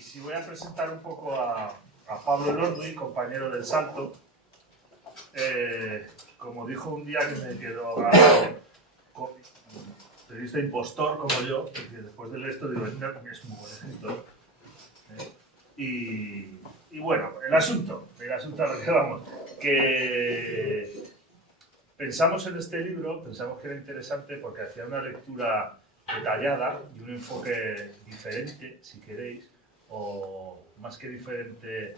Y si voy a presentar un poco a Pablo Elorduy, compañero del Salto, como dijo un día que me quedó grabado, periodista impostor como yo, porque después de leer esto digo, es muy buen escritor. Y bueno, el asunto a lo que vamos, que pensamos en este libro, pensamos que era interesante porque hacía una lectura detallada y un enfoque diferente, si queréis, o más que diferente,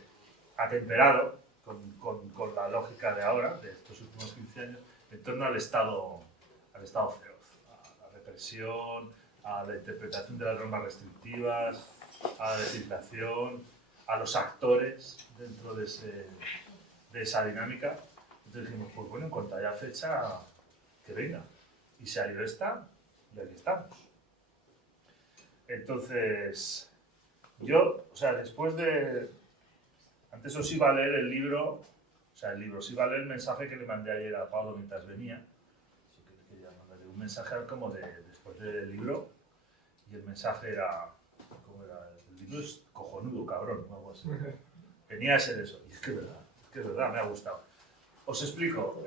atemperado, con la lógica de ahora, de estos últimos 15 años, en torno al estado feroz, a la represión, a la interpretación de las normas restrictivas, a la legislación, a los actores dentro de esa dinámica. Entonces dijimos, pues bueno, en cuanto haya fecha, que venga. Y salió esta, y aquí estamos. Entonces, yo, o sea, después de... Antes os iba a leer el libro, os iba a leer el mensaje que le mandé ayer a Pablo mientras venía. Quería mandarle un mensaje como de después de leer el libro, y el mensaje era, ¿cómo era? El libro es cojonudo, cabrón, o algo así. Venía a ser eso, y es que es verdad, me ha gustado. Os explico.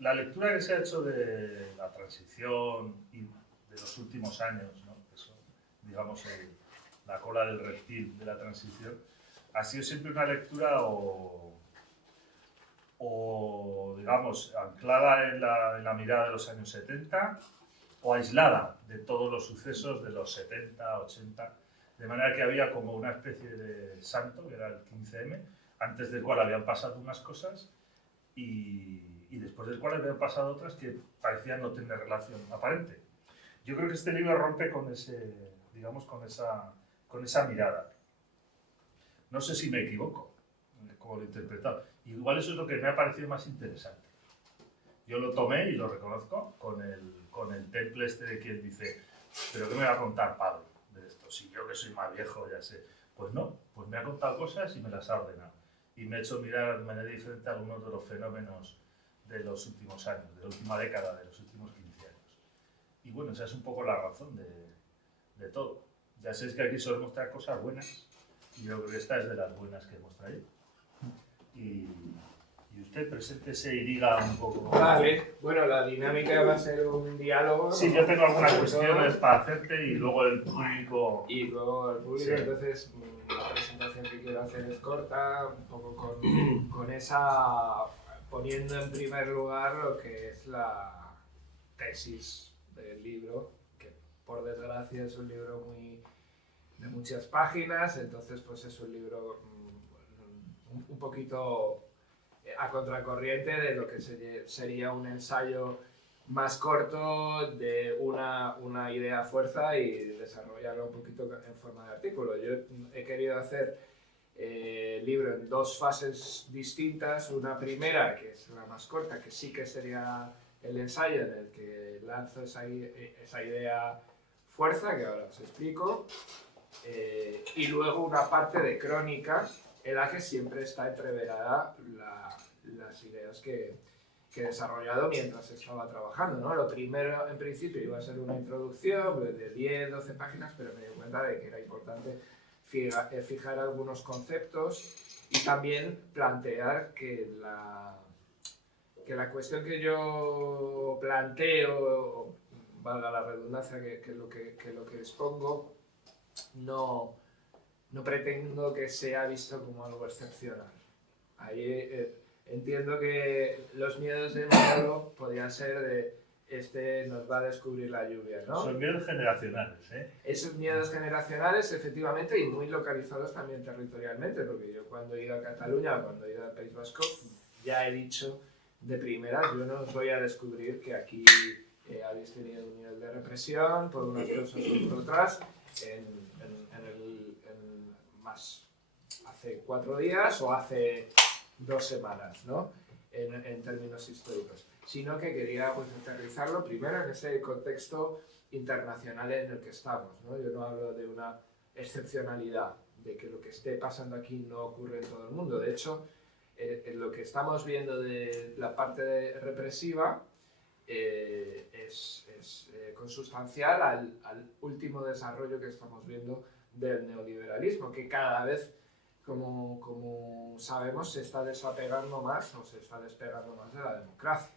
La lectura que se ha hecho de la transición y de los últimos años, ¿no? Eso, digamos, la cola del reptil de la transición, ha sido siempre una lectura o digamos, anclada en la mirada de los años 70 o aislada de todos los sucesos de los 70, 80, de manera que había como una especie de santo, que era el 15M, antes del cual habían pasado unas cosas y después del cual habían pasado otras que parecían no tener relación aparente. Yo creo que este libro rompe con esa mirada. No sé si me equivoco, como lo he interpretado. Igual eso es lo que me ha parecido más interesante. Yo lo tomé y lo reconozco con el temple este de quien dice, ¿pero qué me va a contar Pablo de esto? Si yo que soy más viejo ya sé. Pues no, pues me ha contado cosas y me las ha ordenado. Y me ha hecho mirar de manera diferente algunos de los fenómenos de los últimos años, de la última década, de los últimos 15 años. Y bueno, esa es un poco la razón de todo. Ya sabéis que aquí solemos traer cosas buenas y yo creo que esta es de las buenas que hemos traído. Y usted preséntese y diga un poco... Vale, bueno, la dinámica va a ser un diálogo. Sí, yo tengo algunas cuestiones para hacerte y luego el público... Y luego el público, sí. Entonces la presentación que quiero hacer es corta, un poco con esa... poniendo en primer lugar lo que es la tesis del libro, que por desgracia es un libro de muchas páginas, entonces pues es un libro un poquito a contracorriente de lo que sería un ensayo más corto de una idea fuerza y desarrollarlo un poquito en forma de artículo. Yo he querido hacer el libro en dos fases distintas. Una primera, que es la más corta, que sí que sería el ensayo en el que lanzo esa idea fuerza, que ahora os explico, y luego una parte de crónica en la que siempre está entreverada las ideas que he desarrollado mientras estaba trabajando, ¿no? Lo primero, en principio, iba a ser una introducción de 10, 12 páginas, pero me di cuenta de que era importante fijar algunos conceptos y también plantear que la cuestión que yo planteo, valga la redundancia, que lo que expongo, no pretendo que sea visto como algo excepcional. Ahí entiendo que los miedos de Manolo podían ser de nos va a descubrir la lluvia, ¿no? Son miedos generacionales, ¿eh? Esos miedos generacionales, efectivamente, y muy localizados también territorialmente, porque yo cuando he ido a Cataluña, cuando he ido al País Vasco, ya he dicho de primeras, yo no os voy a descubrir que aquí habéis tenido un nivel de represión por unas cosas o por otras, más hace 4 días o hace 2 semanas, ¿no? En términos históricos, sino que quería pues aterrizarlo primero en ese contexto internacional en el que estamos, ¿no? Yo no hablo de una excepcionalidad, de que lo que esté pasando aquí no ocurre en todo el mundo. De hecho, en lo que estamos viendo de la parte represiva es consustancial al último desarrollo que estamos viendo del neoliberalismo, que cada vez, como sabemos, se está desapegando más o se está despegando más de la democracia.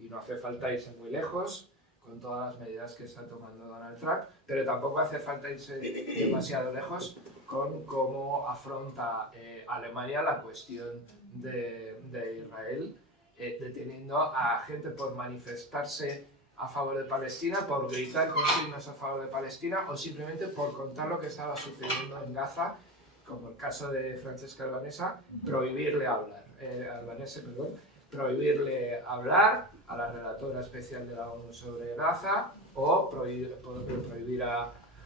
Y no hace falta irse muy lejos con todas las medidas que está tomando Donald Trump, pero tampoco hace falta irse demasiado lejos con cómo afronta Alemania la cuestión de Israel, deteniendo a gente por manifestarse a favor de Palestina, por gritar consignas a favor de Palestina o simplemente por contar lo que estaba sucediendo en Gaza, como el caso de Francesca prohibirle hablar a la relatora especial de la ONU sobre Gaza, o prohibir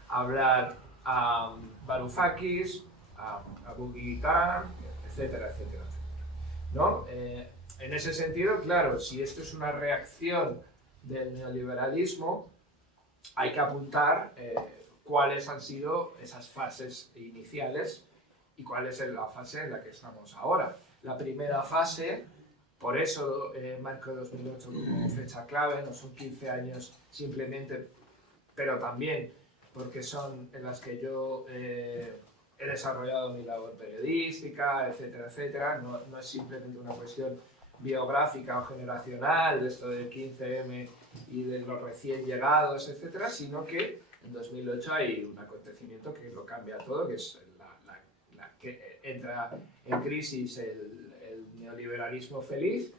hablar a Varoufakis, a Abu Ghita, etcétera, etcétera, etcétera, ¿no? En ese sentido, claro, si esto es una reacción del neoliberalismo, hay que apuntar cuáles han sido esas fases iniciales y cuál es la fase en la que estamos ahora. La primera fase, por eso marco 2008 como fecha clave, no son 15 años simplemente, pero también porque son en las que yo he desarrollado mi labor periodística, etcétera, etcétera. No es simplemente una cuestión biográfica o generacional de esto del 15M y de los recién llegados, etcétera, sino que en 2008 hay un acontecimiento que lo cambia todo, que es que entra en crisis el neoliberalismo feliz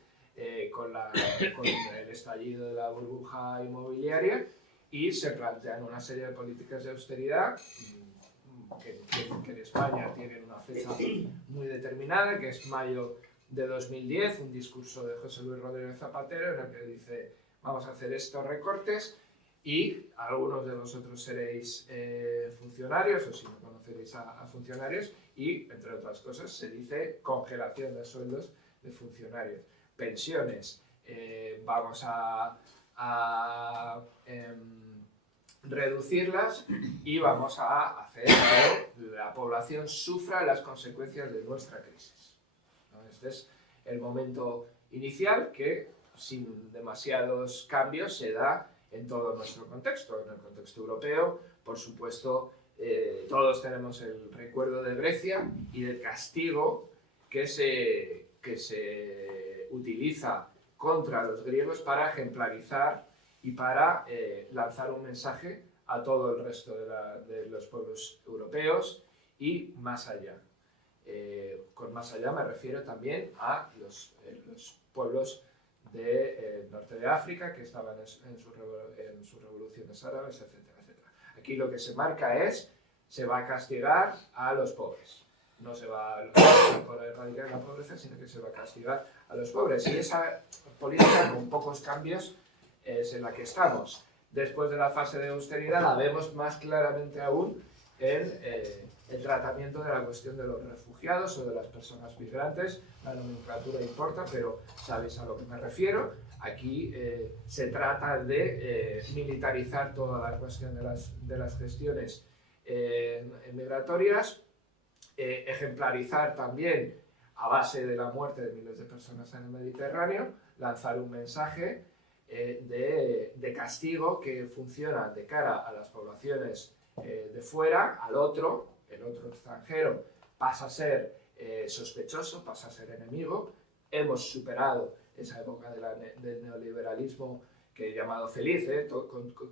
con el estallido de la burbuja inmobiliaria, y se plantean una serie de políticas de austeridad que en España tienen una fecha muy determinada, que es mayo de 2010, un discurso de José Luis Rodríguez Zapatero en el que dice: vamos a hacer estos recortes y algunos de vosotros seréis funcionarios, o si no conoceréis a funcionarios, y entre otras cosas se dice congelación de sueldos de funcionarios, pensiones, vamos a reducirlas y vamos a hacer que la población sufra las consecuencias de nuestra crisis, ¿no? Este es el momento inicial que, sin demasiados cambios, se da en todo nuestro contexto. En el contexto europeo, por supuesto, todos tenemos el recuerdo de Grecia y del castigo que se utiliza contra los griegos para ejemplarizar y para lanzar un mensaje a todo el resto de los pueblos europeos y más allá. Con más allá me refiero también a los pueblos del norte de África que estaban en sus revoluciones árabes, etcétera, etcétera. Aquí lo que se marca es: se va a castigar a los pobres. No se va a erradicar la pobreza, sino que se va a castigar a los pobres. Y esa política, con pocos cambios, es en la que estamos. Después de la fase de austeridad, la vemos más claramente aún en el tratamiento de la cuestión de los refugiados o de las personas migrantes. La nomenclatura importa, pero sabéis a lo que me refiero. Aquí se trata de militarizar toda la cuestión de las gestiones migratorias, ejemplarizar también a base de la muerte de miles de personas en el Mediterráneo, lanzar un mensaje de castigo que funciona de cara a las poblaciones de fuera, el otro extranjero pasa a ser sospechoso, pasa a ser enemigo. Hemos superado esa época del neoliberalismo que he llamado feliz,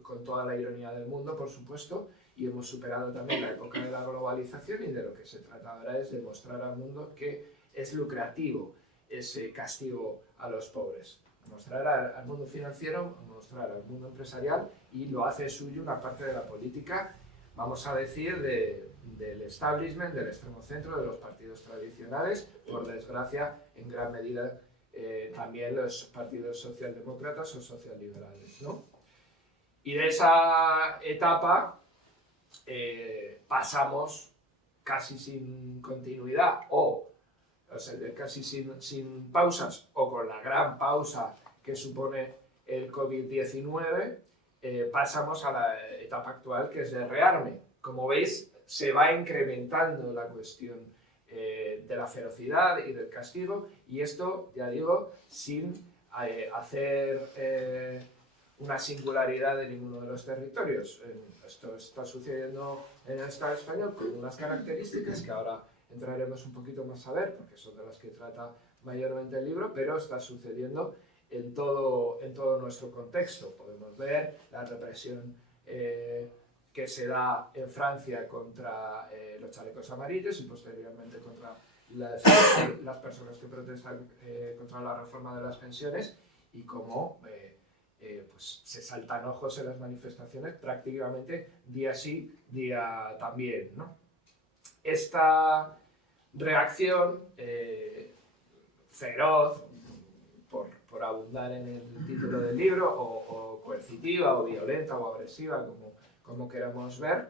con toda la ironía del mundo, por supuesto, y hemos superado también la época de la globalización, y de lo que se trata ahora es de mostrar al mundo que es lucrativo ese castigo a los pobres. Mostrar al mundo financiero, mostrar al mundo empresarial, y lo hace suyo una parte de la política, vamos a decir, del establishment, del extremo centro, de los partidos tradicionales, por desgracia, en gran medida también los partidos socialdemócratas o socialliberales, ¿no? Y de esa etapa pasamos casi sin continuidad o sea, casi sin pausas, o con la gran pausa que supone el COVID-19, pasamos a la etapa actual, que es de rearme. Como veis, se va incrementando la cuestión de la ferocidad y del castigo, y esto, ya digo, sin hacer una singularidad de ninguno de los territorios. Esto está sucediendo en el Estado español con unas características que ahora entraremos un poquito más a ver, porque son de las que trata mayormente el libro, pero está sucediendo en todo nuestro contexto. Podemos ver la represión que se da en Francia contra los chalecos amarillos y posteriormente contra las personas que protestan contra la reforma de las pensiones, y cómo pues se saltan ojos en las manifestaciones prácticamente día sí, día también, ¿no? Esta reacción feroz, por abundar en el título del libro, o coercitiva, o violenta, o agresiva, como queramos ver,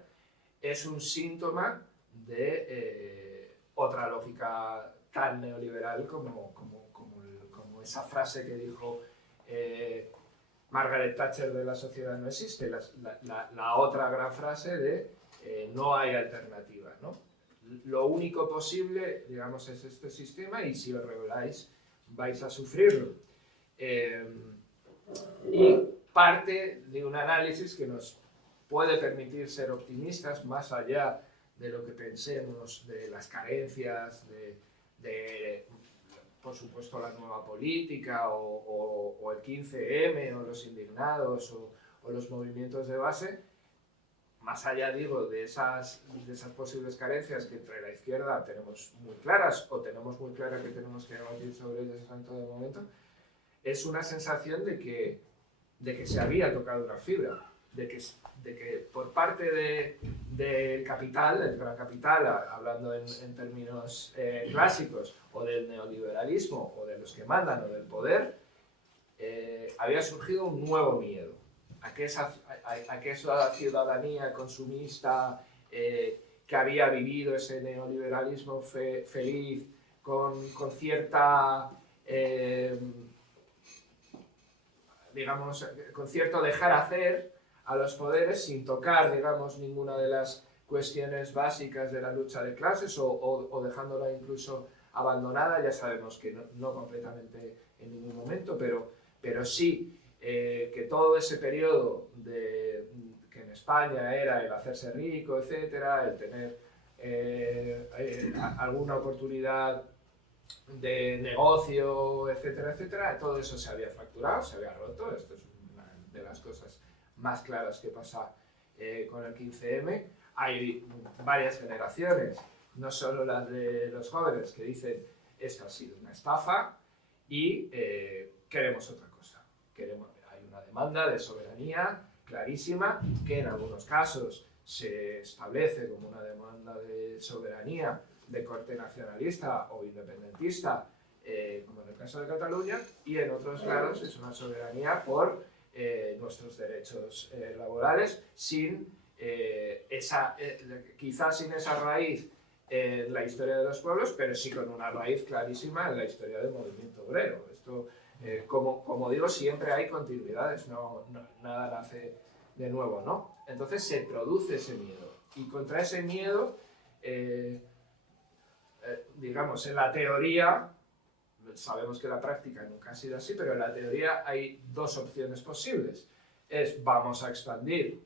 es un síntoma de otra lógica tan neoliberal como esa frase que dijo Margaret Thatcher de la sociedad no existe, la otra gran frase de no hay alternativa, ¿no? Lo único posible, digamos, es este sistema, y si os rebeláis vais a sufrirlo. Y parte de un análisis que nos puede permitir ser optimistas más allá de lo que pensemos, de las carencias, de por supuesto la nueva política, o el 15M, o los indignados, o los movimientos de base. Más allá, digo, de esas posibles carencias que entre la izquierda tenemos muy claras, o tenemos muy clara que tenemos que debatir sobre ellas en todo momento, es una sensación de que se había tocado una fibra, de que por parte del capital, del gran capital, hablando en términos clásicos, o del neoliberalismo, o de los que mandan, o del poder, había surgido un nuevo miedo. A que esa ciudadanía consumista que había vivido ese neoliberalismo feliz, con cierta, digamos, con cierto dejar hacer a los poderes sin tocar, digamos, ninguna de las cuestiones básicas de la lucha de clases, o dejándola incluso abandonada, ya sabemos que no completamente en ningún momento, pero sí que todo ese periodo que en España era el hacerse rico, etcétera, el tener alguna oportunidad de negocio, etcétera, etcétera, todo eso se había fracturado, se había roto. Esto es una de las cosas más claras que pasa con el 15M. Hay varias generaciones, no solo las de los jóvenes, que dicen esto ha sido una estafa y queremos otra cosa. Hay una demanda de soberanía clarísima, que en algunos casos se establece como una demanda de soberanía de corte nacionalista o independentista, como en el caso de Cataluña, y en otros casos es una soberanía por nuestros derechos laborales, quizás sin esa raíz en la historia de los pueblos, pero sí con una raíz clarísima en la historia del movimiento obrero. Esto, como digo, siempre hay continuidades, nada nace de nuevo, ¿no? Entonces se produce ese miedo, y contra ese miedo, digamos, en la teoría, sabemos que la práctica nunca ha sido así, pero en la teoría hay dos opciones posibles. Vamos a expandir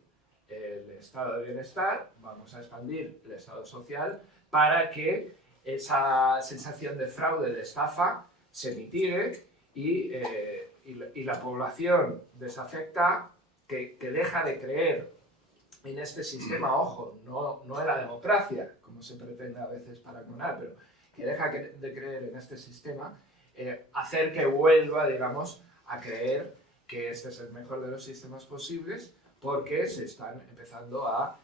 el estado de bienestar, vamos a expandir el estado social, para que esa sensación de fraude, de estafa, se mitigue y la población desafecta, que deja de creer en este sistema, ojo, no en la democracia, como se pretende a veces paragonar, pero que deja de creer en este sistema, hacer que vuelva, digamos, a creer que este es el mejor de los sistemas posibles, porque se están empezando a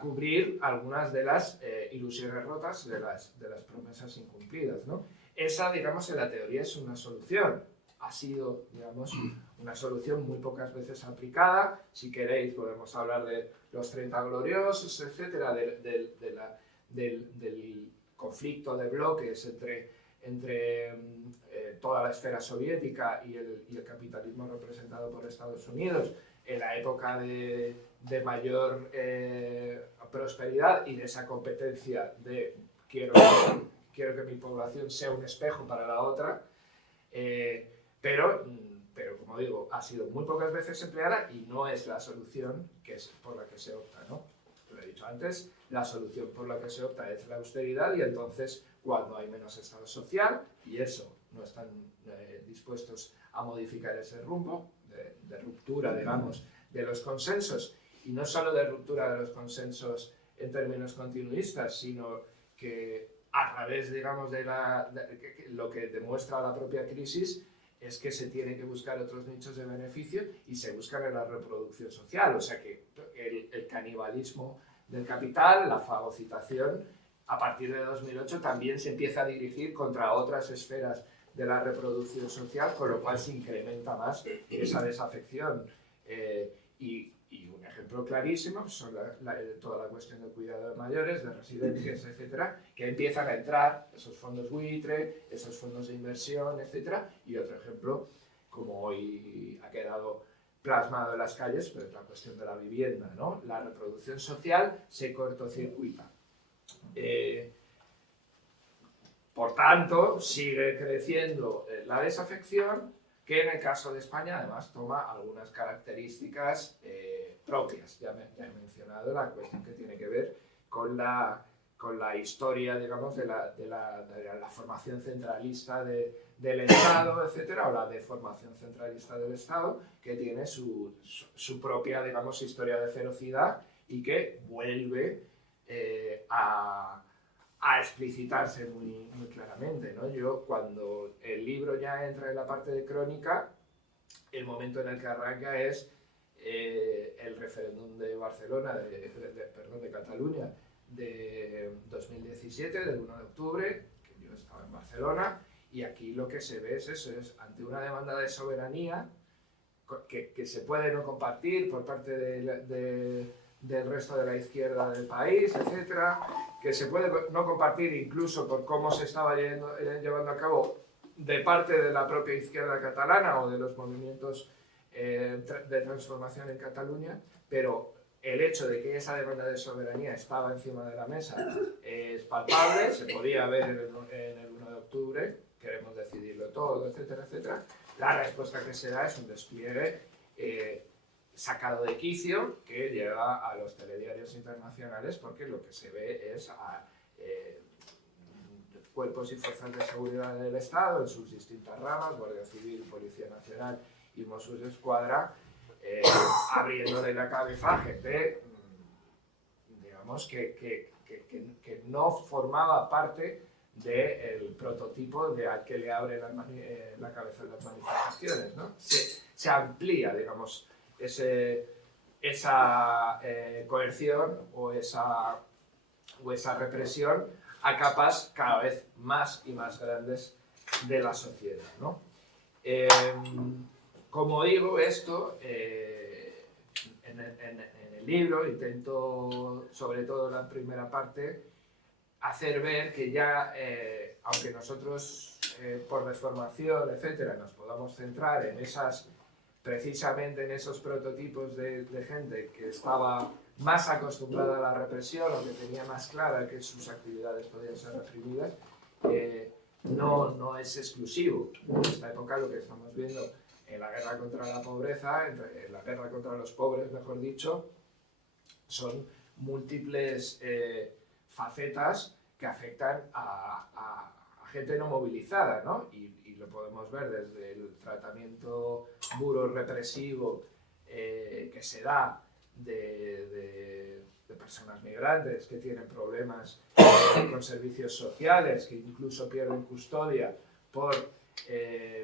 cubrir algunas de las ilusiones rotas, de las promesas incumplidas, ¿no? Esa, digamos, en la teoría es una solución. Ha sido, digamos, una solución muy pocas veces aplicada. Si queréis podemos hablar de los 30 gloriosos, etcétera, del conflicto de bloques entre toda la esfera soviética y el capitalismo representado por Estados Unidos en la época de mayor prosperidad, y de esa competencia de quiero que mi población sea un espejo para la otra, pero pero como digo, ha sido muy pocas veces empleada y no es la solución que es por la que se opta, ¿no? Lo he dicho antes, la solución por la que se opta es la austeridad y entonces cuando hay menos Estado social y eso no están dispuestos a modificar ese rumbo de ruptura, digamos, de los consensos y no solo de ruptura de los consensos en términos continuistas, sino que a través, digamos, lo que demuestra la propia crisis es que se tienen que buscar otros nichos de beneficio y se buscan en la reproducción social, o sea que el canibalismo del capital, la fagocitación, a partir de 2008 también se empieza a dirigir contra otras esferas de la reproducción social, con lo cual se incrementa más esa desafección. Y un ejemplo clarísimo son toda la cuestión del cuidado de mayores, de residencias, etcétera, que empiezan a entrar esos fondos buitre, esos fondos de inversión, etcétera. Y otro ejemplo, como hoy ha quedado plasmado en las calles, pues la cuestión de la vivienda, ¿no? La reproducción social se cortocircuita. Por tanto, sigue creciendo la desafección, que en el caso de España además toma algunas características propias. Ya he mencionado la cuestión que tiene que ver con la historia, digamos, de la formación centralista del Estado, etcétera, o la deformación centralista del Estado, que tiene su propia, digamos, historia de ferocidad y que vuelve a explicitarse muy claramente, ¿no? Yo, cuando el libro ya entra en la parte de crónica, el momento en el que arranca es el referéndum de Barcelona, de Cataluña, de 2017, del 1 de octubre, que yo estaba en Barcelona, y aquí lo que se ve es eso, es ante una demanda de soberanía que se puede no compartir por parte del resto de la izquierda del país, etcétera, que se puede no compartir incluso por cómo se estaba llevando a cabo de parte de la propia izquierda catalana o de los movimientos de transformación en Cataluña, pero el hecho de que esa demanda de soberanía estaba encima de la mesa es palpable, se podía ver en el 1 de octubre, queremos decidirlo todo, etcétera, etcétera. La respuesta que se da es un despliegue sacado de quicio que lleva a los telediarios internacionales, porque lo que se ve es a cuerpos y fuerzas de seguridad del Estado en sus distintas ramas, Guardia Civil, Policía Nacional y Mossos d'Esquadra, abriéndole la cabeza a gente, digamos, que no formaba parte del prototipo de al que le abre la cabeza en las manifestaciones, ¿no? Se amplía, digamos, esa coerción o esa represión a capas cada vez más y más grandes de la sociedad, ¿no? Como digo, esto en el libro intento, sobre todo en la primera parte, hacer ver que ya, aunque nosotros por deformación, etcétera, nos podamos centrar en precisamente en esos prototipos de gente que estaba más acostumbrada a la represión o que tenía más clara que sus actividades podían ser reprimidas, no es exclusivo. En esta época lo que estamos viendo en la guerra contra la pobreza, en la guerra contra los pobres, mejor dicho, son múltiples facetas que afectan a gente no movilizada, ¿no? Y lo podemos ver desde el tratamiento duro, represivo que se da de personas migrantes que tienen problemas con servicios sociales, que incluso pierden custodia por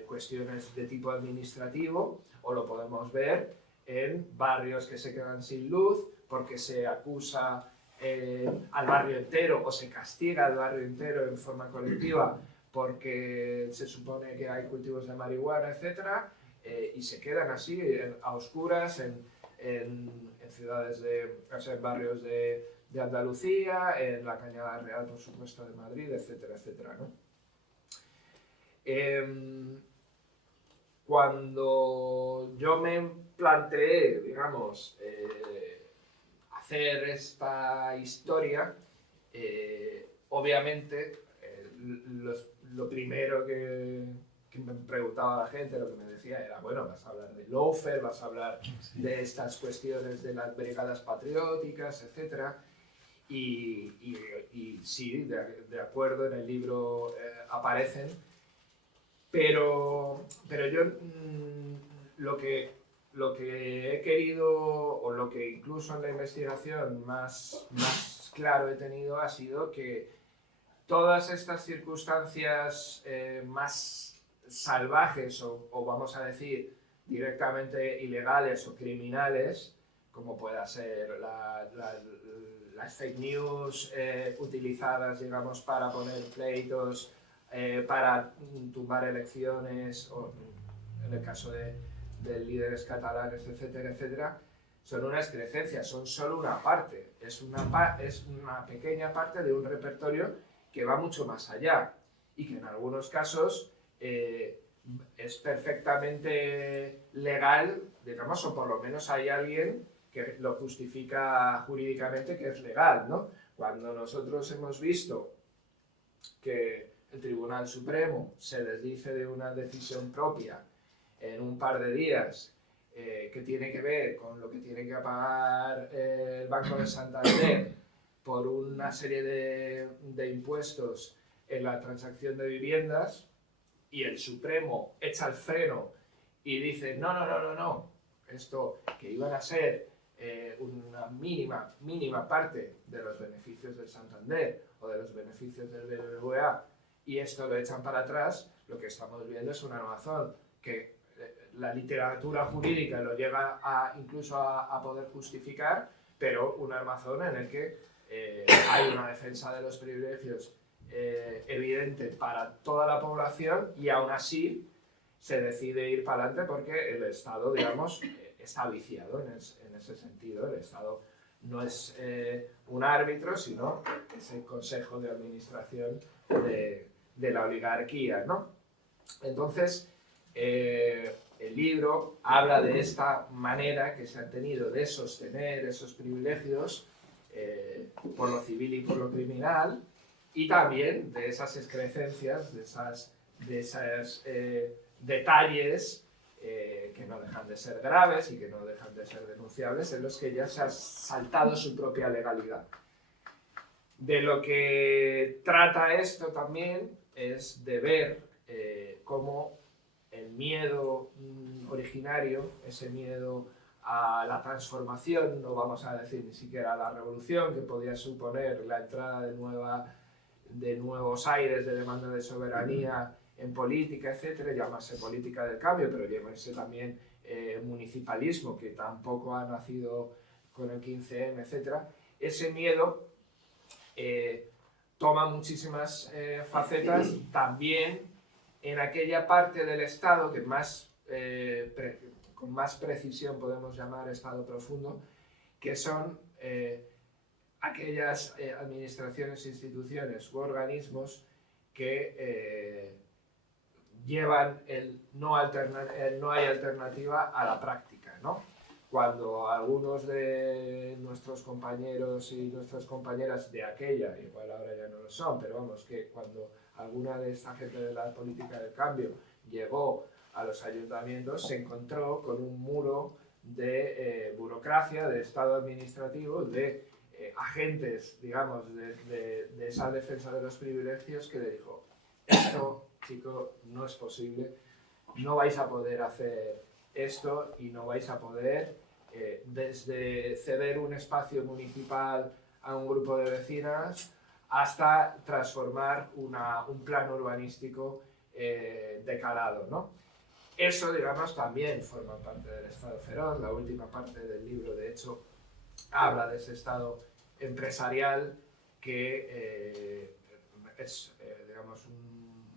cuestiones de tipo administrativo, o lo podemos ver en barrios que se quedan sin luz porque se acusa al barrio entero o se castiga al barrio entero en forma colectiva porque se supone que hay cultivos de marihuana, etcétera, y se quedan así a oscuras en ciudades o sea, en barrios de Andalucía, en la Cañada Real, por supuesto, de Madrid, etcétera, etcétera, ¿no? Cuando yo me planteé, digamos, hacer esta historia, obviamente lo primero que que me preguntaba la gente, lo que me decía era, bueno, vas a hablar de lawfare, vas a hablar de estas cuestiones de las brigadas patrióticas, etc. Y sí, de acuerdo, en el libro aparecen, pero yo lo que he querido, o lo que incluso en la investigación más claro he tenido, ha sido que todas estas circunstancias más salvajes o vamos a decir directamente ilegales o criminales, como pueda ser las fake news utilizadas, digamos, para poner pleitos, para tumbar elecciones, o en el caso de líderes catalanes, etcétera, etcétera, son una excrecencia, son solo una parte, es una pequeña parte de un repertorio que va mucho más allá y que en algunos casos es perfectamente legal, digamos, o por lo menos hay alguien que lo justifica jurídicamente que es legal, ¿no? Cuando nosotros hemos visto que el Tribunal Supremo se desdice de una decisión propia en un par de días que tiene que ver con lo que tiene que pagar el Banco de Santander por una serie de impuestos en la transacción de viviendas, y el Supremo echa el freno y dice no, esto que iban a ser una mínima parte de los beneficios del Santander o de los beneficios del BBVA, y esto lo echan para atrás, lo que estamos viendo es una Amazon que la literatura jurídica lo llega incluso a poder justificar, pero un armazón en el que hay una defensa de los privilegios evidente para toda la población, y aún así se decide ir para adelante porque el Estado, digamos, está viciado en ese sentido. El Estado no es un árbitro, sino es el consejo de administración de la oligarquía, ¿no? Entonces, el libro habla de esta manera que se ha tenido de sostener esos privilegios por lo civil y por lo criminal, y también de esas excrecencias, de esos detalles que no dejan de ser graves y que no dejan de ser denunciables, en los que ya se ha saltado su propia legalidad. De lo que trata esto también es de ver cómo el miedo originario, ese miedo a la transformación, no vamos a decir ni siquiera a la revolución, que podía suponer la entrada de nuevos aires de demanda de soberanía en política, etcétera, llámase política del cambio, pero llámase también municipalismo, que tampoco ha nacido con el 15M, etcétera. Ese miedo toma muchísimas facetas también en aquella parte del Estado que con más precisión podemos llamar Estado profundo, que son aquellas administraciones, instituciones u organismos que llevan el no hay alternativa a la práctica, ¿no? Cuando algunos de nuestros compañeros y nuestras compañeras de aquella, igual ahora ya no lo son, pero vamos, que cuando alguna de esta gente de la política del cambio llegó a los ayuntamientos, se encontró con un muro de burocracia, de Estado administrativo, de agentes, digamos, de esa defensa de los privilegios, que le dijo: esto, chico, no es posible, no vais a poder hacer esto y no vais a poder, desde ceder un espacio municipal a un grupo de vecinas hasta transformar un plan urbanístico de calado, ¿no? Eso, digamos, también forma parte del Estado feroz. La última parte del libro, de hecho, habla de ese Estado empresarial que es, digamos,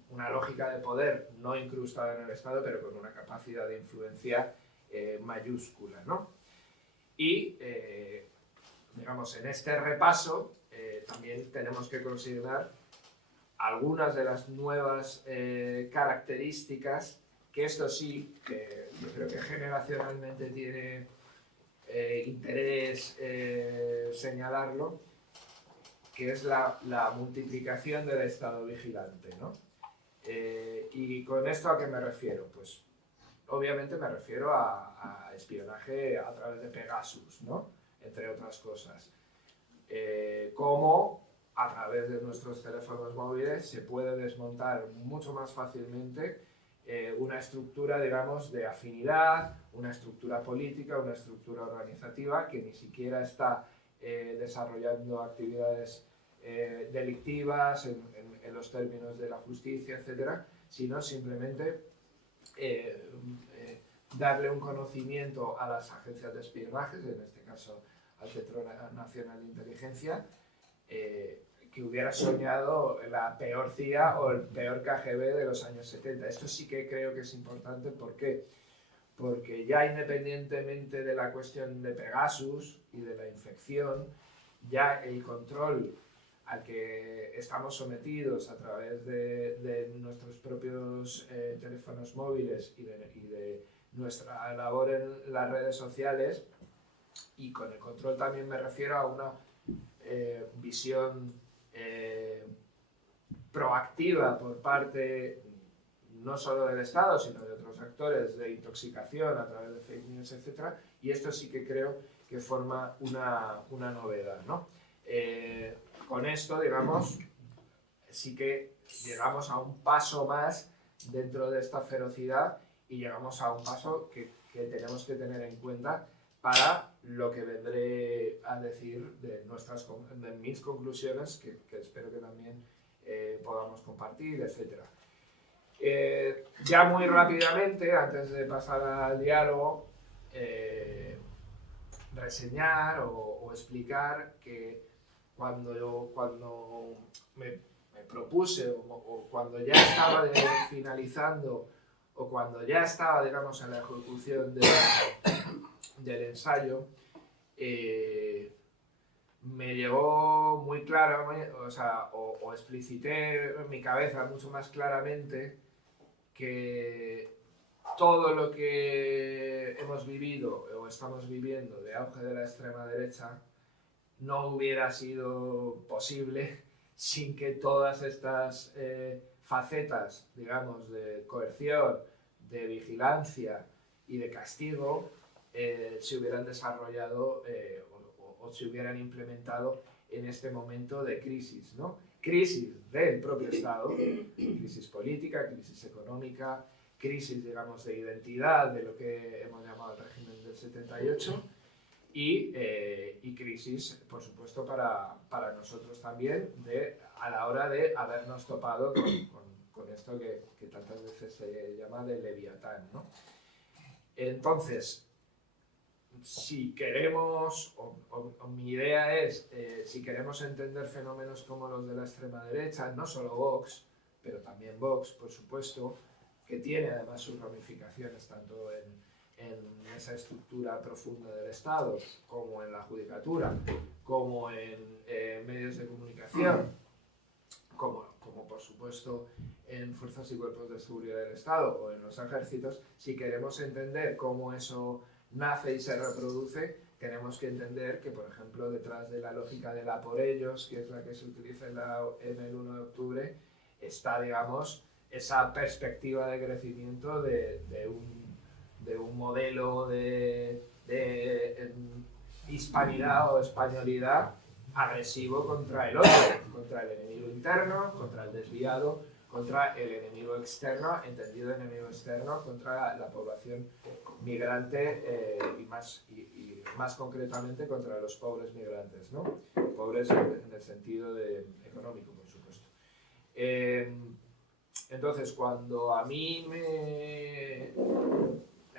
una lógica de poder no incrustada en el Estado, pero con una capacidad de influencia mayúscula, ¿no? Y, digamos, en este repaso también tenemos que considerar algunas de las nuevas características, que esto sí, que yo creo que generacionalmente tiene interés señalarlo, que es la multiplicación del Estado vigilante, ¿no? ¿Y con esto a qué me refiero? Pues obviamente me refiero a espionaje a través de Pegasus, ¿no? Entre otras cosas. Cómo a través de nuestros teléfonos móviles se puede desmontar mucho más fácilmente una estructura, digamos, de afinidad, una estructura política, una estructura organizativa que ni siquiera está desarrollando actividades delictivas en los términos de la justicia, etcétera, sino simplemente darle un conocimiento a las agencias de espionaje, en este caso al Centro Nacional de Inteligencia, que hubiera soñado la peor CIA o el peor KGB de los años 70. Esto sí que creo que es importante. ¿Por qué? Porque ya independientemente de la cuestión de Pegasus y de la infección, ya el control al que estamos sometidos a través de nuestros propios teléfonos móviles y de nuestra labor en las redes sociales, y con el control también me refiero a una visión proactiva por parte no solo del Estado, sino de otros actores, de intoxicación a través de fake news, etc. Y esto sí que creo que forma una novedad, ¿no? Con esto, digamos, sí que llegamos a un paso más dentro de esta ferocidad y llegamos a un paso que tenemos que tener en cuenta para lo que vendré a decir de mis conclusiones, que espero que también podamos compartir, etc. Ya muy rápidamente, antes de pasar al diálogo, reseñar o explicar que cuando me propuse o cuando ya estaba finalizando o cuando ya estaba, digamos, en la ejecución del ensayo, me llegó muy claro, o explicité en mi cabeza mucho más claramente que todo lo que hemos vivido o estamos viviendo de auge de la extrema derecha no hubiera sido posible sin que todas estas facetas, digamos, de coerción, de vigilancia y de castigo se hubieran desarrollado o se hubieran implementado en este momento de crisis, ¿no? Crisis del propio Estado, crisis política, crisis económica, crisis, digamos, de identidad de lo que hemos llamado el régimen del 78 y crisis, por supuesto, para nosotros también a la hora de habernos topado con esto que tantas veces se llama de Leviatán, ¿no? Entonces, si queremos, mi idea es, si queremos entender fenómenos como los de la extrema derecha, no solo Vox, pero también Vox, por supuesto, que tiene además sus ramificaciones tanto en esa estructura profunda del Estado, como en la judicatura, como en medios de comunicación, como por supuesto en fuerzas y cuerpos de seguridad del Estado o en los ejércitos. Si queremos entender cómo eso nace y se reproduce, tenemos que entender que, por ejemplo, detrás de la lógica de la por ellos, que es la que se utiliza en el 1 de octubre, está, digamos, esa perspectiva de crecimiento de un modelo de hispanidad o españolidad agresivo contra el otro, contra el enemigo interno, contra el desviado, contra el enemigo externo, entendido enemigo externo, contra la población migrante y más concretamente contra los pobres migrantes, ¿no? Pobres en el sentido económico, por supuesto. Entonces, cuando a mí me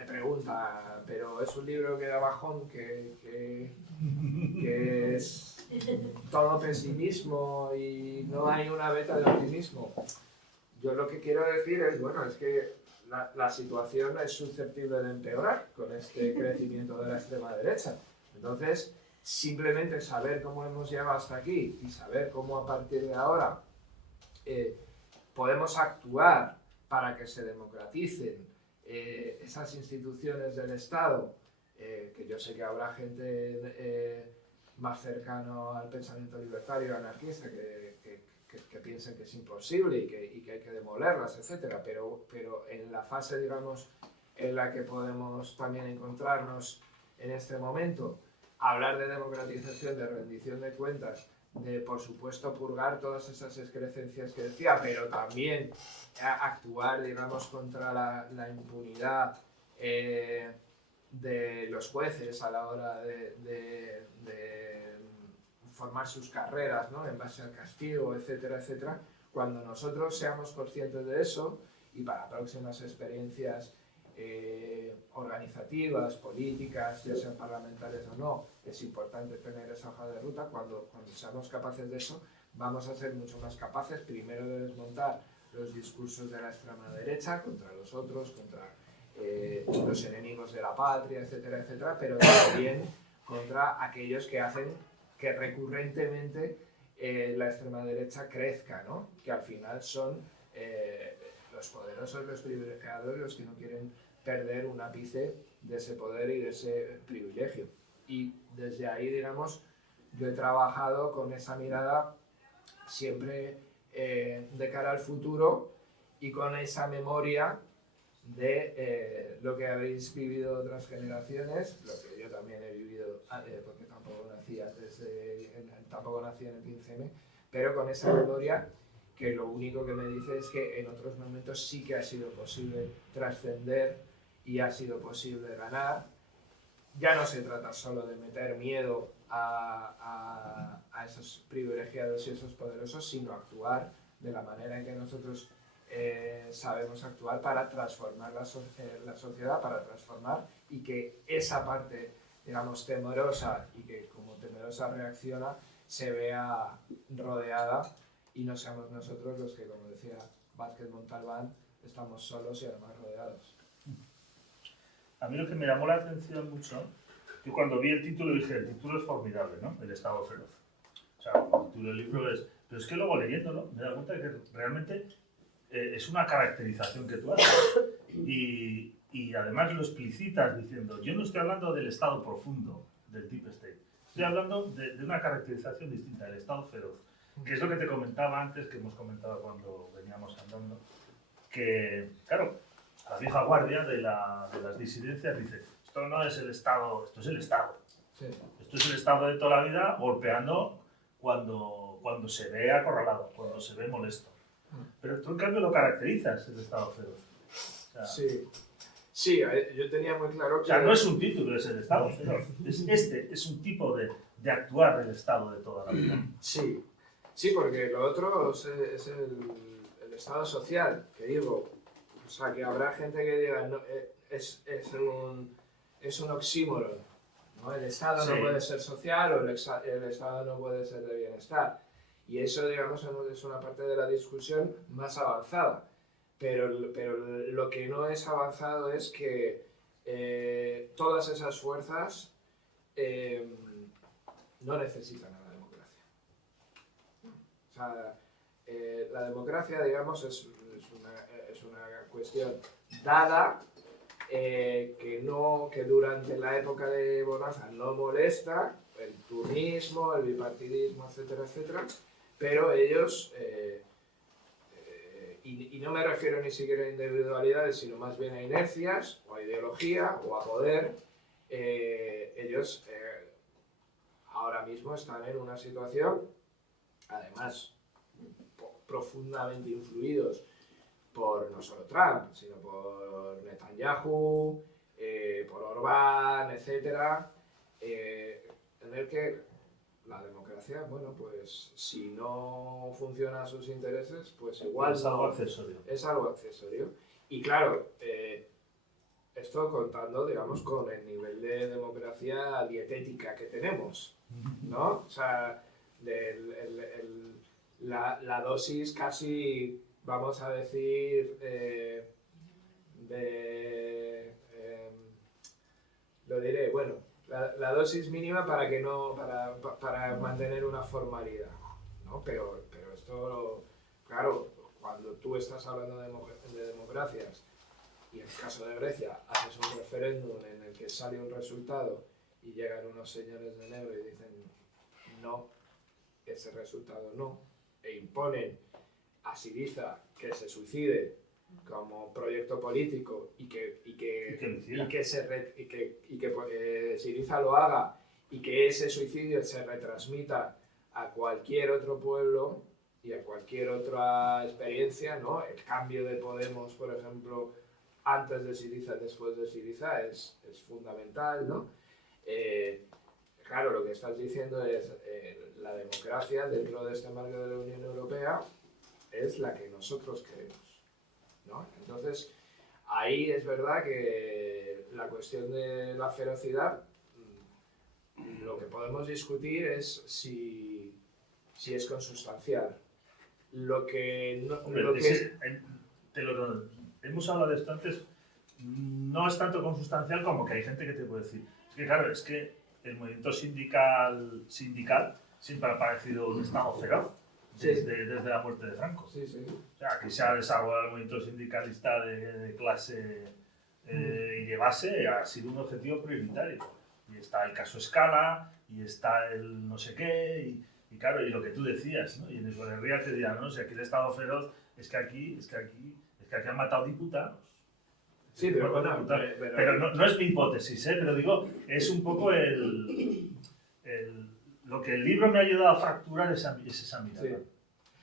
pregunta, pero es un libro que da bajón, que es todo pesimismo y no hay una veta de optimismo, yo lo que quiero decir es, bueno, es que la situación es susceptible de empeorar con este crecimiento de la extrema derecha. Entonces, simplemente saber cómo hemos llegado hasta aquí y saber cómo a partir de ahora podemos actuar para que se democraticen esas instituciones del Estado, que yo sé que habrá gente más cercano al pensamiento libertario, anarquista, que que piensen que es imposible y que hay que demolerlas, etc. Pero en la fase, digamos, en la que podemos también encontrarnos en este momento, hablar de democratización, de rendición de cuentas, de, por supuesto, purgar todas esas excrecencias que decía, pero también actuar, digamos, contra la impunidad de los jueces a la hora de formar sus carreras, ¿no?, en base al castigo, etcétera, etcétera. Cuando nosotros seamos conscientes de eso, y para próximas experiencias organizativas, políticas, ya sean parlamentarias o no, es importante tener esa hoja de ruta. Cuando seamos capaces de eso, vamos a ser mucho más capaces, primero, de desmontar los discursos de la extrema derecha contra los otros, contra los enemigos de la patria, etcétera, etcétera, pero también contra aquellos que hacen que recurrentemente la extrema derecha crezca, ¿no? Que al final son los poderosos, los privilegiados, los que no quieren perder un ápice de ese poder y de ese privilegio. Y desde ahí, digamos, yo he trabajado con esa mirada siempre de cara al futuro y con esa memoria de lo que habéis vivido otras generaciones, lo que yo también he vivido, porque tampoco nací en el 15M, pero con esa memoria que lo único que me dice es que en otros momentos sí que ha sido posible trascender y ha sido posible ganar. Ya no se trata solo de meter miedo a esos privilegiados y esos poderosos, sino actuar de la manera en que nosotros sabemos actuar para transformar la sociedad, para transformar, y que esa parte, digamos, temerosa y que como temerosa reacciona, se vea rodeada y no seamos nosotros los que, como decía Vázquez Montalbán, estamos solos y además rodeados. A mí lo que me llamó la atención mucho, yo cuando vi el título dije, el título es formidable, ¿no? El Estado feroz. O sea, el título del libro es... Pero es que luego leyéndolo me he dado cuenta de que realmente es una caracterización que tú haces. Y además lo explicitas diciendo, yo no estoy hablando del Estado profundo, del Deep State. Estoy hablando de una caracterización distinta, del Estado feroz. Que es lo que te comentaba antes, que hemos comentado cuando veníamos andando. Que, claro, la vieja guardia de las disidencias dice, esto no es el Estado, esto es el Estado. Sí. Esto es el Estado de toda la vida golpeando cuando se ve acorralado, cuando se ve molesto. Pero tú en cambio lo caracterizas, el Estado feroz. O sea, sí, yo tenía muy claro que... O sea, no es un título, es el Estado feroz. Es un tipo de actuar del Estado de toda la vida. Sí, porque lo otro es el Estado social, que digo, o sea, que habrá gente que diga, no, es un oxímoron, ¿no? El Estado no puede ser social o el Estado no puede ser de bienestar. Y eso, digamos, es una parte de la discusión más avanzada. Pero lo que no es avanzado es que todas esas fuerzas no necesitan a la democracia. O sea, la democracia, digamos, es una cuestión dada, que durante la época de bonanza no molesta, el turnismo, el bipartidismo, etcétera, etcétera, pero ellos, y no me refiero ni siquiera a individualidades, sino más bien a inercias, o a ideología, o a poder, ellos ahora mismo están en una situación, además, profundamente influidos por no solo Trump, sino por Netanyahu, por Orbán, etc., en el que la democracia, bueno, pues si no funciona a sus intereses, pues igual es algo accesorio. Es algo accesorio. Y claro, esto contando, digamos, con el nivel de democracia dietética que tenemos, ¿no? O sea, la dosis casi, vamos a decir, lo diré, bueno, la dosis mínima para mantener una formalidad, ¿no? Pero esto, claro, cuando tú estás hablando de democracias y en el caso de Grecia haces un referéndum en el que sale un resultado y llegan unos señores de negro y dicen no, ese resultado no, e imponen a Syriza que se suicide como proyecto político y que Syriza lo haga y que ese suicidio se retransmita a cualquier otro pueblo y a cualquier otra experiencia, ¿no? El cambio de Podemos, por ejemplo, antes de Syriza, después de Syriza, es fundamental, ¿no? Claro, lo que estás diciendo es la democracia dentro de este marco de la Unión Europea es la que nosotros queremos, ¿no? Entonces, ahí es verdad que la cuestión de la ferocidad, lo que podemos discutir es si es consustancial. Lo que no... Hombre, hemos hablado de esto antes, no es tanto consustancial como que hay gente que te puede decir. Es que claro, es que el movimiento sindical siempre ha parecido un estado feroz desde la muerte de Franco. Sí, sí. O sea, aquí se ha desarrollado el movimiento sindicalista de clase y de base, ha sido un objetivo prioritario. Y está el caso Scala, y está el no sé qué, y claro, y lo que tú decías, ¿no? Y en el Ría te dirán, no, si aquí el estado feroz, es que aquí han matado diputados. Sí, pero bueno, pero no es mi hipótesis, pero digo, es un poco lo que el libro me ha ayudado a fracturar es esa mirada. Sí.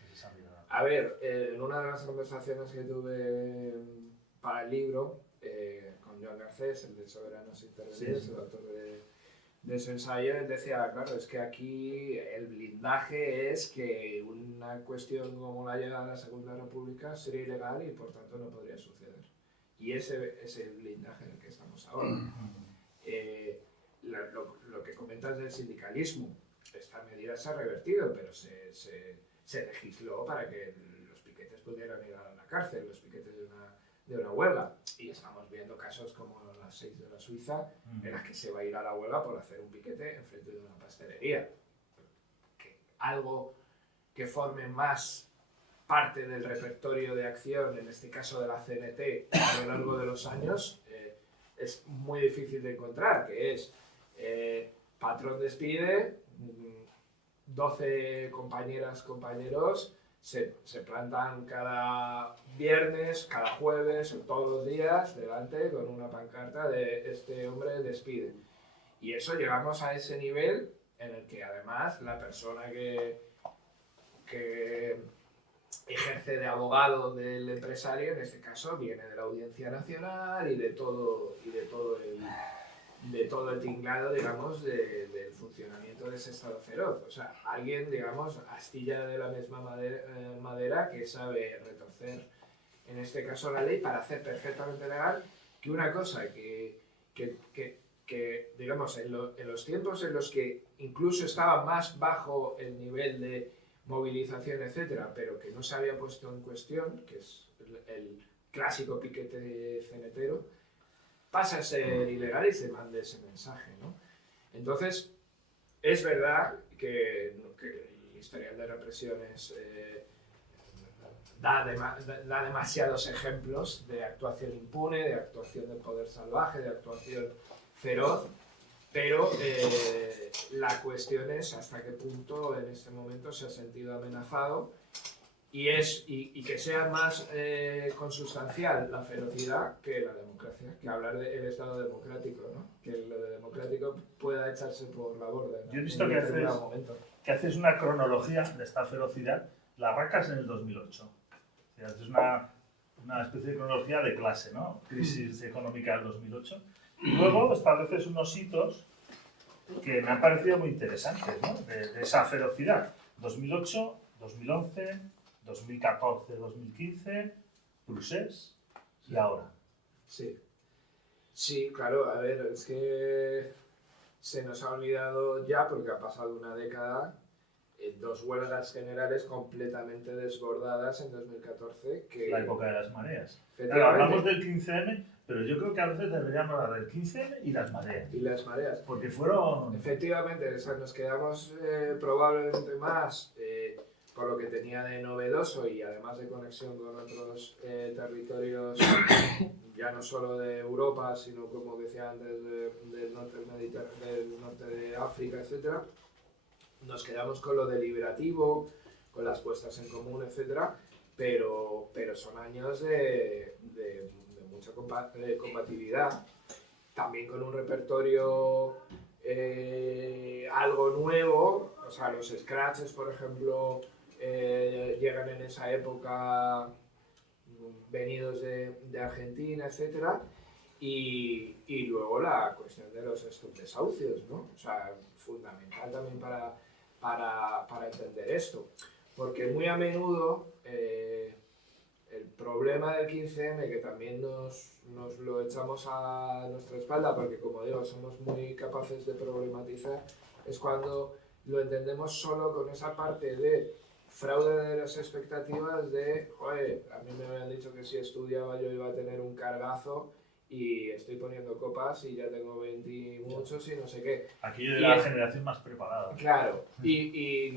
Es esa mirada. A ver, en una de las conversaciones que tuve para el libro, con Joan Garcés, el de Soberanos Intervenidos, el autor de su ensayo, él decía, claro, es que aquí el blindaje es que una cuestión como la llegada de la Segunda República sería ilegal y por tanto no podría suceder. Y ese es el blindaje en el que estamos ahora. Lo que comentas del sindicalismo, esta medida se ha revertido, pero se legisló para que los piquetes pudieran ir a la cárcel, los piquetes de una huelga. Y estamos viendo casos como las 6 de la Suiza, en las que se va a ir a la huelga por hacer un piquete enfrente de una pastelería. Algo que forme más parte del repertorio de acción, en este caso de la CNT, a lo largo de los años, es muy difícil de encontrar, que es patrón despide, 12 compañeros se plantan cada viernes, cada jueves o todos los días delante con una pancarta de este hombre despide. Y eso llegamos a ese nivel en el que además la persona que ejerce de abogado del empresario, en este caso, viene de la Audiencia Nacional y de todo el tinglado, digamos, del funcionamiento de ese Estado feroz. O sea, alguien, digamos, astilla de la misma madera que sabe retorcer, en este caso, la ley para hacer perfectamente legal que una cosa que digamos, en los tiempos en los que incluso estaba más bajo el nivel de movilización, etcétera, pero que no se había puesto en cuestión, que es el clásico piquete cenetero, pasa a ser ilegal y se manda ese mensaje, ¿no? Entonces, es verdad que el historial de represiones da demasiados ejemplos de actuación impune, de actuación del poder salvaje, de actuación feroz, pero la cuestión es hasta qué punto en este momento se ha sentido amenazado y que sea más consustancial la ferocidad que la democracia, que hablar del Estado democrático, ¿no? Que lo de democrático pueda echarse por la borda, ¿no? Yo he visto que haces una cronología de esta ferocidad, la arrancas en el 2008. O sea, haces una especie de cronología de clase, ¿no? Crisis económica del 2008. Y luego estableces unos hitos que me han parecido muy interesantes, ¿no? De esa ferocidad. 2008, 2011, 2014, 2015, Procés y ahora. Sí, claro, a ver, es que se nos ha olvidado ya, porque ha pasado una década, dos huelgas generales completamente desbordadas en 2014. La época de las mareas. Claro, hablamos del 15M, pero yo creo que a veces deberíamos hablar del 15M y las mareas. Y las mareas. Porque fueron... Efectivamente, o sea, nos quedamos probablemente más por lo que tenía de novedoso y además de conexión con otros territorios, ya no solo de Europa, sino como decía antes, del norte del norte de África, etc. Nos quedamos con lo deliberativo, con las puestas en común, etcétera, pero son años de mucha compatibilidad, también con un repertorio algo nuevo, o sea, los scratches, por ejemplo, llegan en esa época venidos de Argentina, etcétera, y luego la cuestión de los stop desahucios, ¿no? O sea, fundamental también para entender esto, porque muy a menudo el problema del 15M, que también nos lo echamos a nuestra espalda, porque como digo, somos muy capaces de problematizar, es cuando lo entendemos solo con esa parte de fraude de las expectativas de, joder, a mí me habían dicho que si estudiaba yo iba a tener un cargazo y estoy poniendo copas y ya tengo 20 y muchos y no sé qué. Aquí de la generación más preparada. Claro, y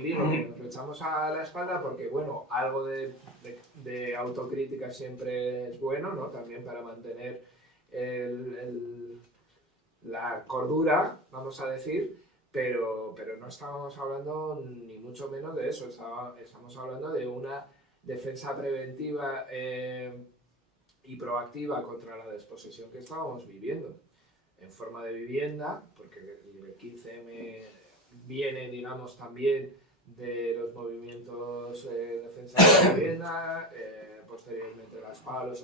digo que nos lo echamos a la espalda porque, bueno, algo de autocrítica siempre es bueno, ¿no? También para mantener la cordura, vamos a decir, pero no estábamos hablando ni mucho menos de eso, estamos hablando de una defensa preventiva y proactiva contra la desposesión que estábamos viviendo, en forma de vivienda, porque el 15M viene, digamos, también de los movimientos de defensa de la vivienda, posteriormente las PA, los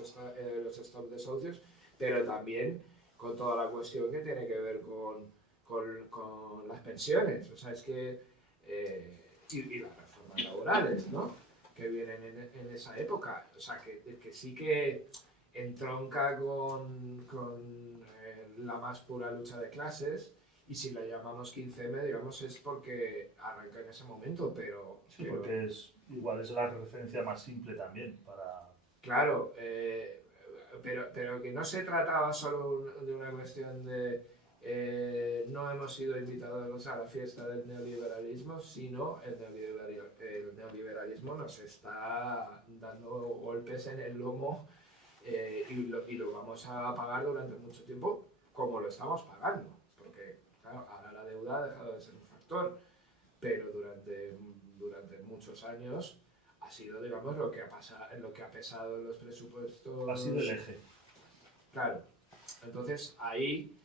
stop desahucios, pero también con toda la cuestión que tiene que ver con las pensiones, o sea, es que, y las reformas laborales, ¿no? Que vienen en esa época, o sea, que sí que entronca con la más pura lucha de clases, y si la llamamos 15M, digamos, es porque arranca en ese momento, pero... Sí, porque igual es la referencia más simple también para... Claro, pero que no se trataba solo de una cuestión de no hemos sido invitados a la fiesta del neoliberalismo, sino el neoliberalismo nos está dando golpes en el lomo y lo vamos a pagar durante mucho tiempo como lo estamos pagando, porque claro, ahora la deuda ha dejado de ser un factor, pero durante muchos años ha sido, digamos, lo que ha pesado en los presupuestos. Ha sido el eje. Claro. Entonces, ahí...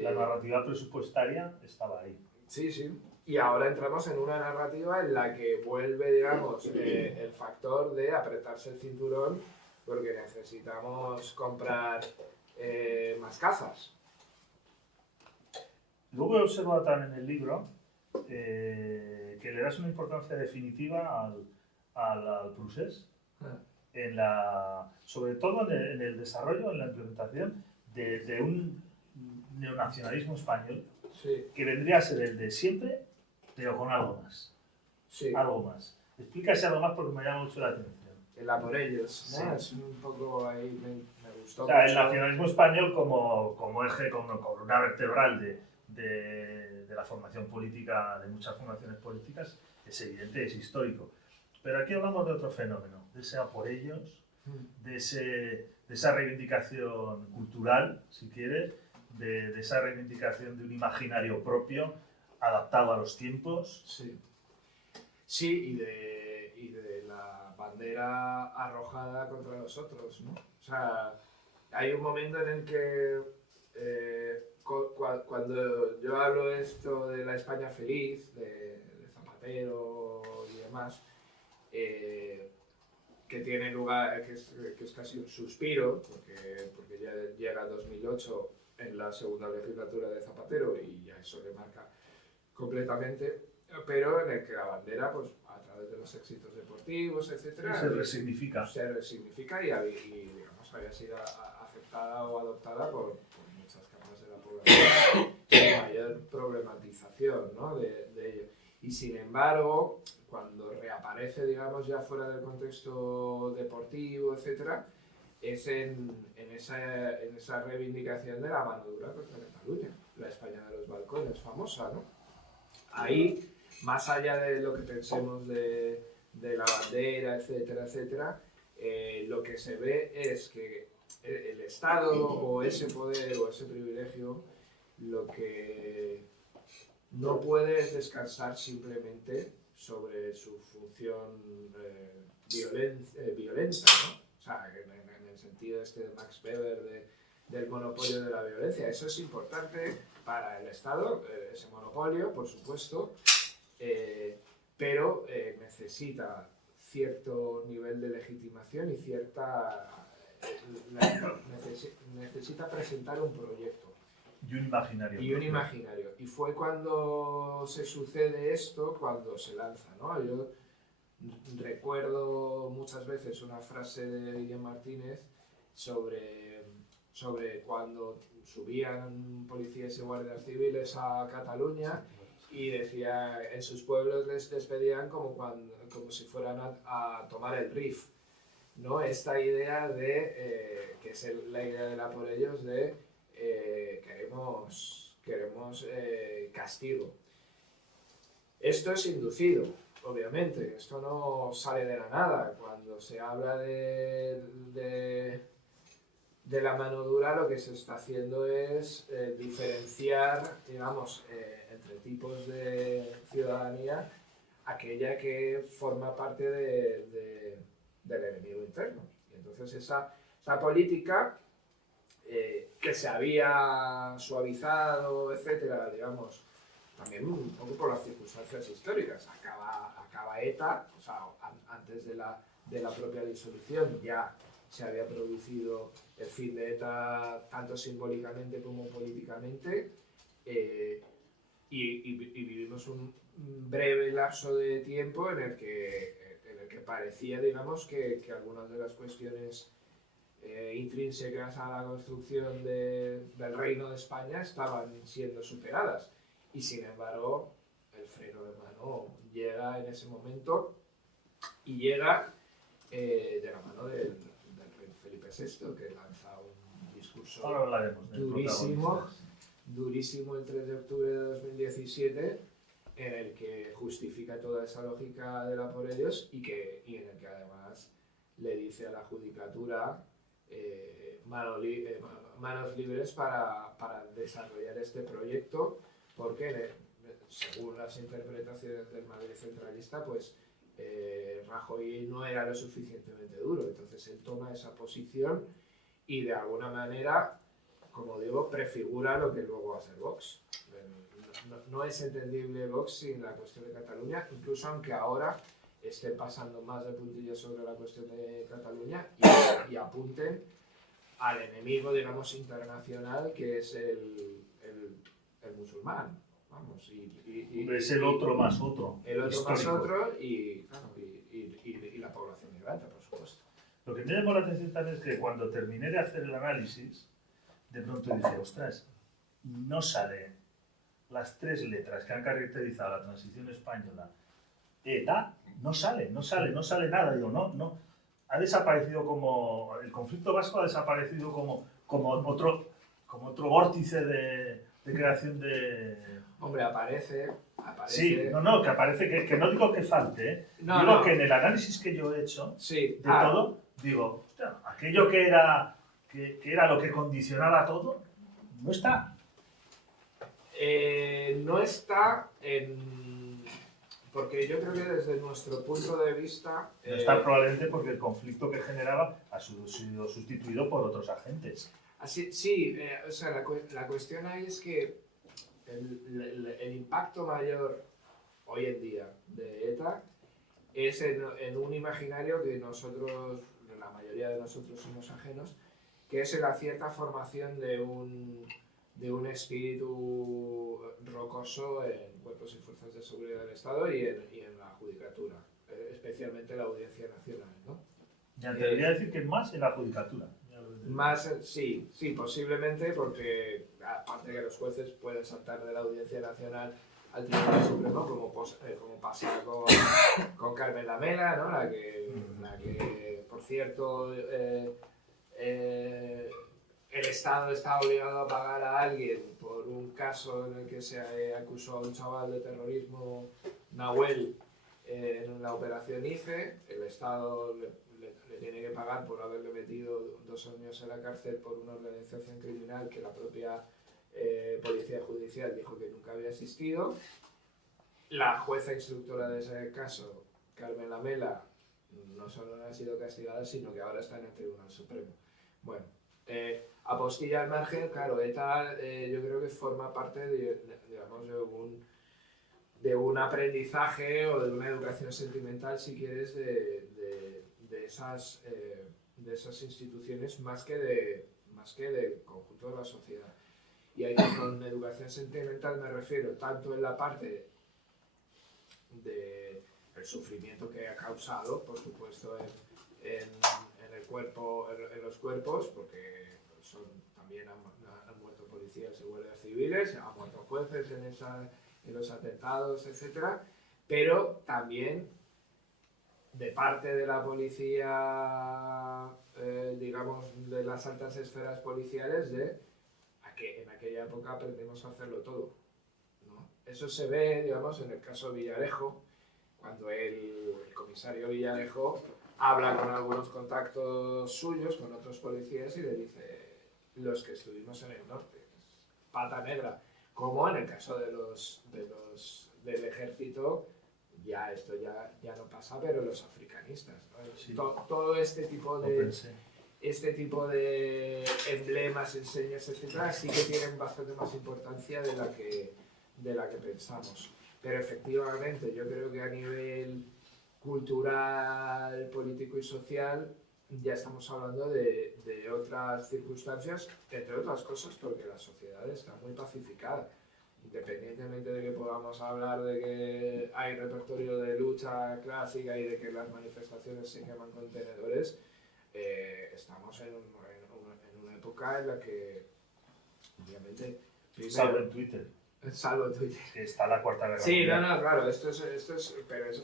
la narrativa presupuestaria estaba ahí. Sí, sí. Y ahora entramos en una narrativa en la que vuelve, digamos, el factor de apretarse el cinturón porque necesitamos comprar más cazas. Luego he observado también en el libro que le das una importancia definitiva al procés, sobre todo en el desarrollo, en la implementación de un neonacionalismo español, sí, que vendría a ser el de siempre, pero con algo más. Sí. Algo más. Explica ese algo más porque me llama mucho la atención. El a por ellos, ¿no? Sí. Es un poco ahí, me gustó. O sea, mucho. el nacionalismo español como eje, como una vertebral de la formación política, de muchas formaciones políticas, es evidente, es histórico. Pero aquí hablamos de otro fenómeno, de ese a por ellos, de esa reivindicación cultural, si quieres, de esa reivindicación de un imaginario propio, adaptado a los tiempos. Sí, sí, y de la bandera arrojada contra los otros, ¿no? O sea, hay un momento en el que cuando yo hablo esto de la España feliz, de Zapatero y demás, que tiene lugar, que es casi un suspiro, porque ya llega 2008 en la segunda legislatura de Zapatero y ya eso le marca completamente, pero en el que la bandera, pues a través de los éxitos deportivos, etcétera, se resignifica. Se resignifica y digamos, había sido aceptada o adoptada por muchas capas de la población sin mayor problematización, ¿no? de ello. Y sin embargo, cuando reaparece, digamos, ya fuera del contexto deportivo, etcétera, es en esa reivindicación de la mano dura contra Cataluña, la España de los balcones famosa, ¿no? Ahí, más allá de lo que pensemos de la bandera, etcétera, etcétera, lo que se ve es que el Estado o ese poder o ese privilegio lo que no puede es descansar simplemente sobre su función violenta, ¿no? O sea, en el sentido este de Max Weber del monopolio de la violencia. Eso es importante para el Estado, ese monopolio, por supuesto, pero necesita cierto nivel de legitimación y necesita presentar un proyecto. Y un imaginario. Y un imaginario. Y fue cuando se sucede esto, cuando se lanza, ¿no? Yo recuerdo muchas veces una frase de Guillem Martínez sobre cuando subían policías y guardias civiles a Cataluña y decía, en sus pueblos les despedían como si fueran a tomar el RIF, ¿no? Esta idea de, que es la idea de la por ellos, de queremos castigo. Esto es inducido, obviamente, esto no sale de la nada. Cuando se habla de la mano dura, lo que se está haciendo es diferenciar, digamos, entre tipos de ciudadanía, aquella que forma parte del enemigo interno. Y entonces esa política que se había suavizado, etcétera, digamos, también un poco por las circunstancias históricas. Acaba ETA, o sea, antes de la propia disolución ya se había producido el fin de ETA tanto simbólicamente como políticamente, y vivimos un breve lapso de tiempo en el que parecía, digamos, que algunas de las cuestiones intrínsecas a la construcción del Reino de España estaban siendo superadas, y sin embargo el freno de mano llega en ese momento, y llega de la mano del rey Felipe VI, que lanza un discurso durísimo el 3 de octubre de 2017, en el que justifica toda esa lógica de la por ellos y en el que además le dice a la judicatura manos libres para desarrollar este proyecto, porque según las interpretaciones del Madrid centralista, pues Rajoy no era lo suficientemente duro. Entonces él toma esa posición y de alguna manera, como digo, prefigura lo que luego va a ser Vox. No es entendible Vox sin la cuestión de Cataluña, incluso aunque ahora estén pasando más de puntillas sobre la cuestión de Cataluña y apunten al enemigo, digamos, internacional, que es el musulmán. Vamos, es el otro más otro. El otro histórico. Más otro y la población migrante, por supuesto. Lo que me llamó la atención también es que cuando terminé de hacer el análisis, de pronto dije, ostras, no sale las tres letras que han caracterizado la transición española. ETA, no sale nada. Digo, no. Ha desaparecido el conflicto vasco ha desaparecido como otro vórtice de creación de... Hombre, aparece... Sí, que aparece, que no digo que falte, digo que en el análisis que yo he hecho, sí, de todo, digo, hostia, aquello que era lo que condicionaba todo, no está. No está porque yo creo que desde nuestro punto de vista... No está probablemente porque el conflicto que generaba ha sido sustituido por otros agentes. Sí, o sea, la cuestión ahí es que el impacto mayor hoy en día de ETA es en un imaginario que nosotros, la mayoría de nosotros somos ajenos, que es la cierta formación de un espíritu rocoso en cuerpos y fuerzas de seguridad del Estado y en la judicatura, especialmente la Audiencia Nacional, ¿no? Ya te debería decir que más en la judicatura. Más, sí, posiblemente, porque aparte de que los jueces pueden saltar de la Audiencia Nacional al Tribunal Supremo, como pasa con Carmen Lamela, ¿no? La que por cierto, el Estado está obligado a pagar a alguien por un caso en el que se acusó a un chaval de terrorismo, Nahuel, en la operación IFE. El Estado le tiene que pagar por haberle metido 2 años en la cárcel por una organización criminal que la propia Policía Judicial dijo que nunca había existido. la jueza instructora de ese caso, Carmen Lamela, no solo no ha sido castigada, sino que ahora está en el Tribunal Supremo. Bueno, apostilla al margen, claro, ETA yo creo que forma parte digamos, de un aprendizaje o de una educación sentimental, si quieres, de esas instituciones más que del conjunto de la sociedad. Y ahí con educación sentimental me refiero tanto en la parte del sufrimiento que ha causado, por supuesto, en el cuerpo, en los cuerpos, porque también han muerto policías y guardias civiles, han muerto jueces en los atentados, etc. Pero también de parte de la policía, digamos, de las altas esferas policiales, que en aquella época aprendimos a hacerlo todo, ¿no? Eso se ve, digamos, en el caso Villarejo, cuando el comisario Villarejo habla con algunos contactos suyos, con otros policías, y le dice, los que estuvimos en el norte, pata negra, como en el caso del ejército, ya esto ya no pasa, pero los africanistas, ¿no? Sí. Todo este tipo de emblemas, enseñas, etcétera, sí que tienen bastante más importancia de la que pensamos. Pero efectivamente, yo creo que a nivel cultural, político y social ya estamos hablando de otras circunstancias, entre otras cosas porque la sociedad está muy pacificada. Independientemente de que podamos hablar de que hay repertorio de lucha clásica y de que las manifestaciones se queman contenedores, estamos en una época en la que, obviamente... Salvo en Twitter. Salvo en Twitter. Que está la Cuarta Guerra Mundial. Sí, no, claro,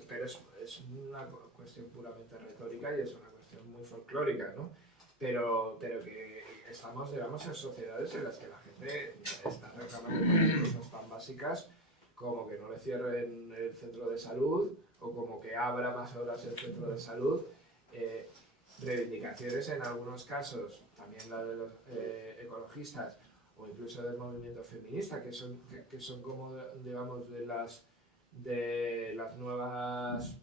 pero es una cuestión puramente retórica y es una cuestión muy folclórica, ¿no? Pero que estamos, digamos, en sociedades en las que la gente está reclamando cosas tan básicas como que no le cierren el centro de salud o como que abra más horas el centro de salud. Reivindicaciones en algunos casos, también la de los ecologistas o incluso del movimiento feminista, que son como, digamos, de las nuevas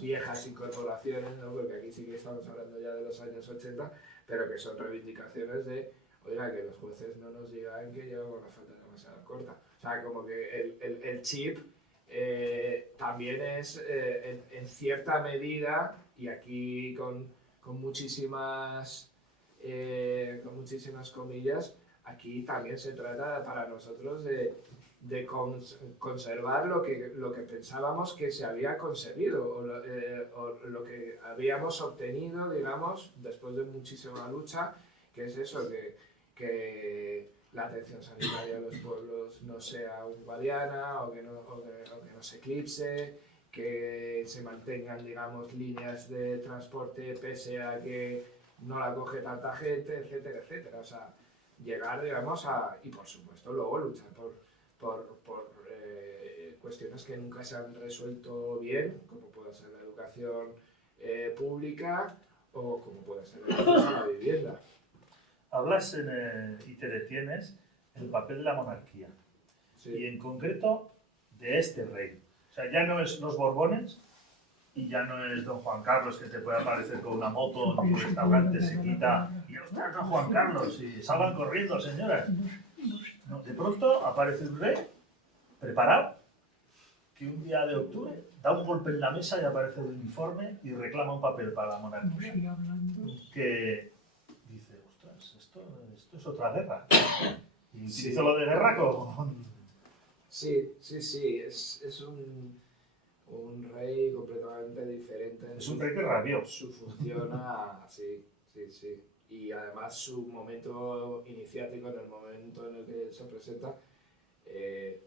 viejas incorporaciones, ¿no? Porque aquí sí que estamos hablando ya de los años 80, pero que son reivindicaciones de, oiga, que los jueces no nos digan que llevamos la falda demasiado corta. O sea, como que el chip también es, en cierta medida, y aquí con muchísimas comillas, aquí también se trata para nosotros de conservar lo que pensábamos que se había conseguido o lo que habíamos obtenido, digamos, después de muchísima lucha, que es eso, que la atención sanitaria de los pueblos no sea guadiana o que no se eclipse, que se mantengan, digamos, líneas de transporte pese a que no la coge tanta gente, etcétera, etcétera. O sea, llegar, digamos, y por supuesto luego luchar por cuestiones que nunca se han resuelto bien, como puede ser la educación pública o como puede ser el acceso a la vivienda. Hablas y te detienes en el papel de la monarquía, sí. Y en concreto de este rey. O sea, ya no es los Borbones y ya no es don Juan Carlos que te puede aparecer con una moto en un restaurante, se quita y ¡ostras, don Juan Carlos! Y salgan corriendo, señoras. No, de pronto aparece un rey preparado que un día de octubre da un golpe en la mesa y aparece el uniforme y reclama un papel para la monarquía que dice, ostras, esto es otra guerra. Y hizo lo de guerra con... Sí, es un rey completamente diferente. Es un rey que rabió. Su función, sí. Y además su momento iniciático, en el momento en el que se presenta, es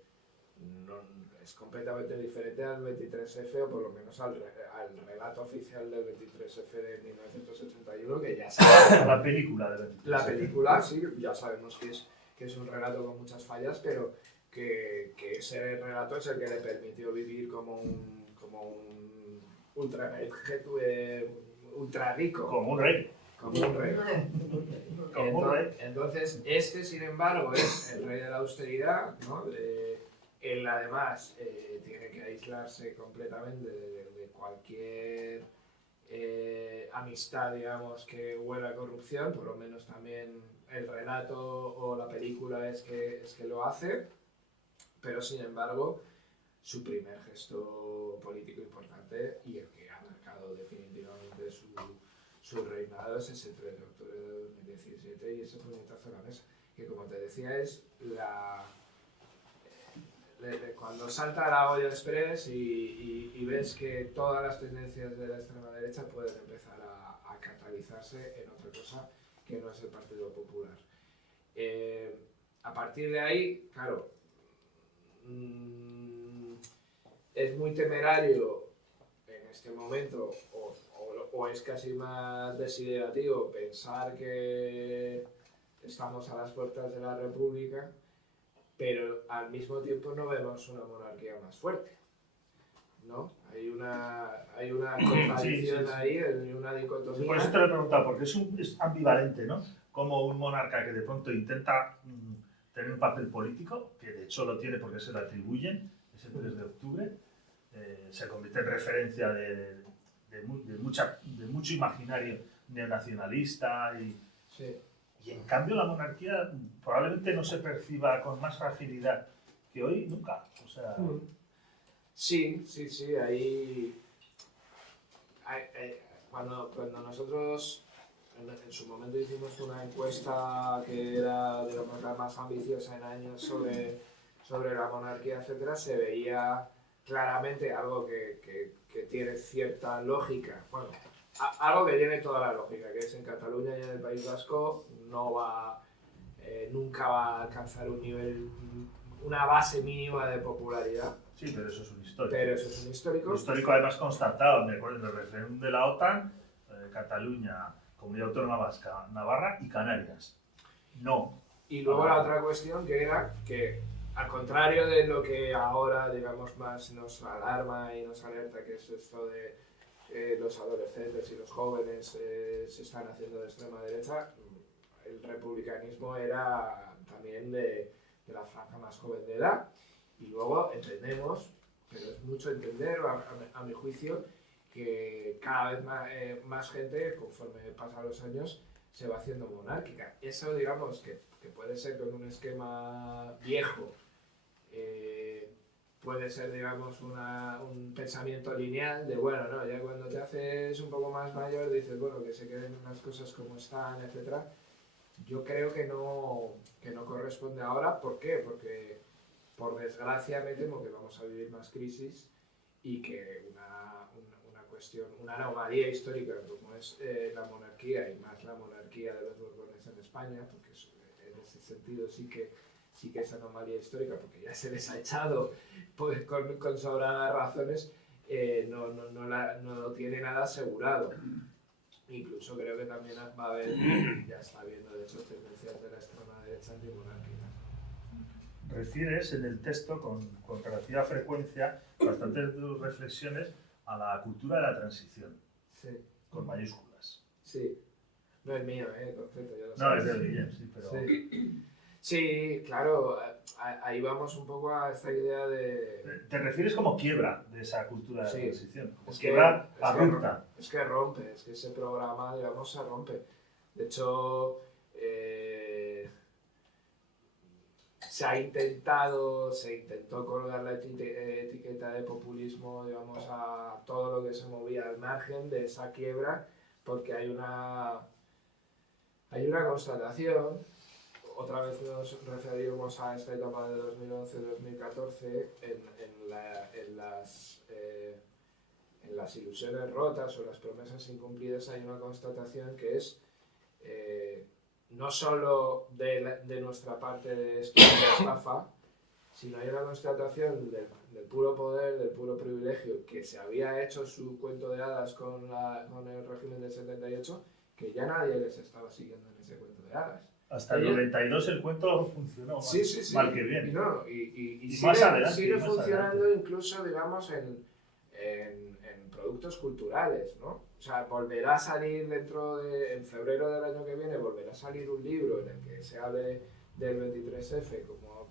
completamente diferente al 23F, o por lo menos al relato oficial del 23F de 1981, que ya sabemos. La película del 23F. La película, sí, ya sabemos que es un relato con muchas fallas, pero que ese relato es el que le permitió vivir como un ultra rico. Como un rey. Entonces, sin embargo, es el rey de la austeridad, ¿no? Él además tiene que aislarse completamente de cualquier amistad, digamos, que huela a corrupción, por lo menos también el relato o la película es que lo hace, pero sin embargo su primer gesto político importante y el que ha marcado definitivamente su reinado es ese 3 de octubre de 2017 y ese puñetazo a la mesa, que como te decía es cuando salta la olla express y ves que todas las tendencias de la extrema derecha pueden empezar a catalizarse en otra cosa que no es el Partido Popular. A partir de ahí, claro, es muy temerario en este momento, o es casi más desiderativo pensar que estamos a las puertas de la República, pero al mismo tiempo no vemos una monarquía más fuerte, ¿no? Hay una contradicción ahí, una dicotomía. Por eso te lo he preguntado, porque es ambivalente, ¿no? Como un monarca que de pronto intenta tener un papel político, que de hecho lo tiene porque se lo atribuyen, ese 3 de octubre, se convierte en referencia de mucho imaginario neonacionalista Sí. Y en cambio la monarquía probablemente no se perciba con más fragilidad que hoy nunca. O sea... Sí, ahí cuando nosotros en su momento hicimos una encuesta que era, digamos, la más ambiciosa en años sobre la monarquía, etcétera, se veía claramente algo que tiene cierta lógica. Bueno, algo que tiene toda la lógica, que es en Cataluña y en el País Vasco nunca va a alcanzar una base mínima de popularidad. Sí, pero eso es un histórico. Un histórico además constatado, me acuerdo, en el referéndum de la OTAN, Cataluña, Comunidad Autónoma Vasca, Navarra y Canarias. No. Y luego la otra cuestión que era que, al contrario de lo que ahora, digamos, más nos alarma y nos alerta, que es esto de los adolescentes y los jóvenes se están haciendo de extrema derecha, el republicanismo era también de la franja más joven de edad. Y luego entendemos, pero es mucho entender, a mi juicio, que cada vez más gente, conforme pasan los años, se va haciendo monárquica. Eso, digamos, que puede ser con un esquema viejo, puede ser, digamos, un pensamiento lineal de, bueno, no, ya cuando te haces un poco más mayor dices, bueno, que se queden las cosas como están, etc. Yo creo que no corresponde ahora. ¿Por qué? Porque, por desgracia, me temo que vamos a vivir más crisis y que una anomalía histórica como es la monarquía, y más la monarquía de los Borbones en España, porque en ese sentido sí que es anomalía histórica, porque ya se les ha echado pues, con sobradas razones, no lo tiene nada asegurado. Incluso creo que también va a haber, ya está habiendo de hecho tendencias de la extrema derecha antimonárquica. Refieres en el texto con relativa frecuencia bastantes de tus reflexiones a la cultura de la transición, sí, con mayúsculas. Sí, no es mío, el concepto, ya lo sabes. No, es de Guillem, sí, pero... Sí, claro, ahí vamos un poco a esta idea de... Te refieres como quiebra de esa cultura de la transición, como quiebra abrupta. Es que rompe, es que ese programa, digamos, se rompe. De hecho, se intentó colgar la etiqueta de populismo, digamos, a todo lo que se movía al margen de esa quiebra, porque hay una constatación. Otra vez nos referimos a esta etapa de 2011-2014 en las ilusiones rotas o las promesas incumplidas. Hay una constatación que es no solo de nuestra parte de esto de la estafa, sino hay una constatación del puro poder, del puro privilegio, que se había hecho su cuento de hadas con el régimen del 78, que ya nadie les estaba siguiendo en ese cuento de hadas. Hasta el 92 el cuento funcionó mal que bien. Y sigue funcionando incluso, digamos, en productos culturales, ¿no? O sea, volverá a salir en febrero del año que viene, volverá a salir un libro en el que se hable del 23F como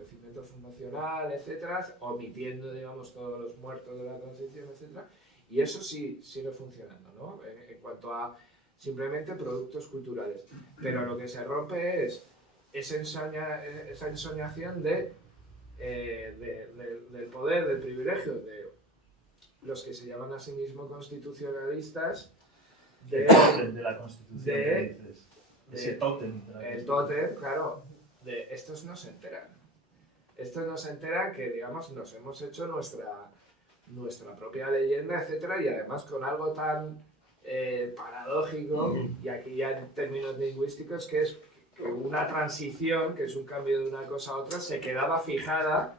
acontecimiento fundacional, etcétera, omitiendo, digamos, todos los muertos de la transición, etcétera, y eso sí sigue funcionando, ¿no? En cuanto a simplemente productos culturales. Pero lo que se rompe es esa ensoñación del poder, del privilegio de los que se llaman a sí mismos constitucionalistas, El tótem de la Constitución, que dices. Ese tótem de la el Constitución. tótem, claro, de estos no se enteran. Estos no se enteran que, digamos, nos hemos hecho nuestra propia leyenda, etcétera, y además con algo tan paradójico, y aquí ya en términos lingüísticos, que es que una transición, que es un cambio de una cosa a otra, se quedaba fijada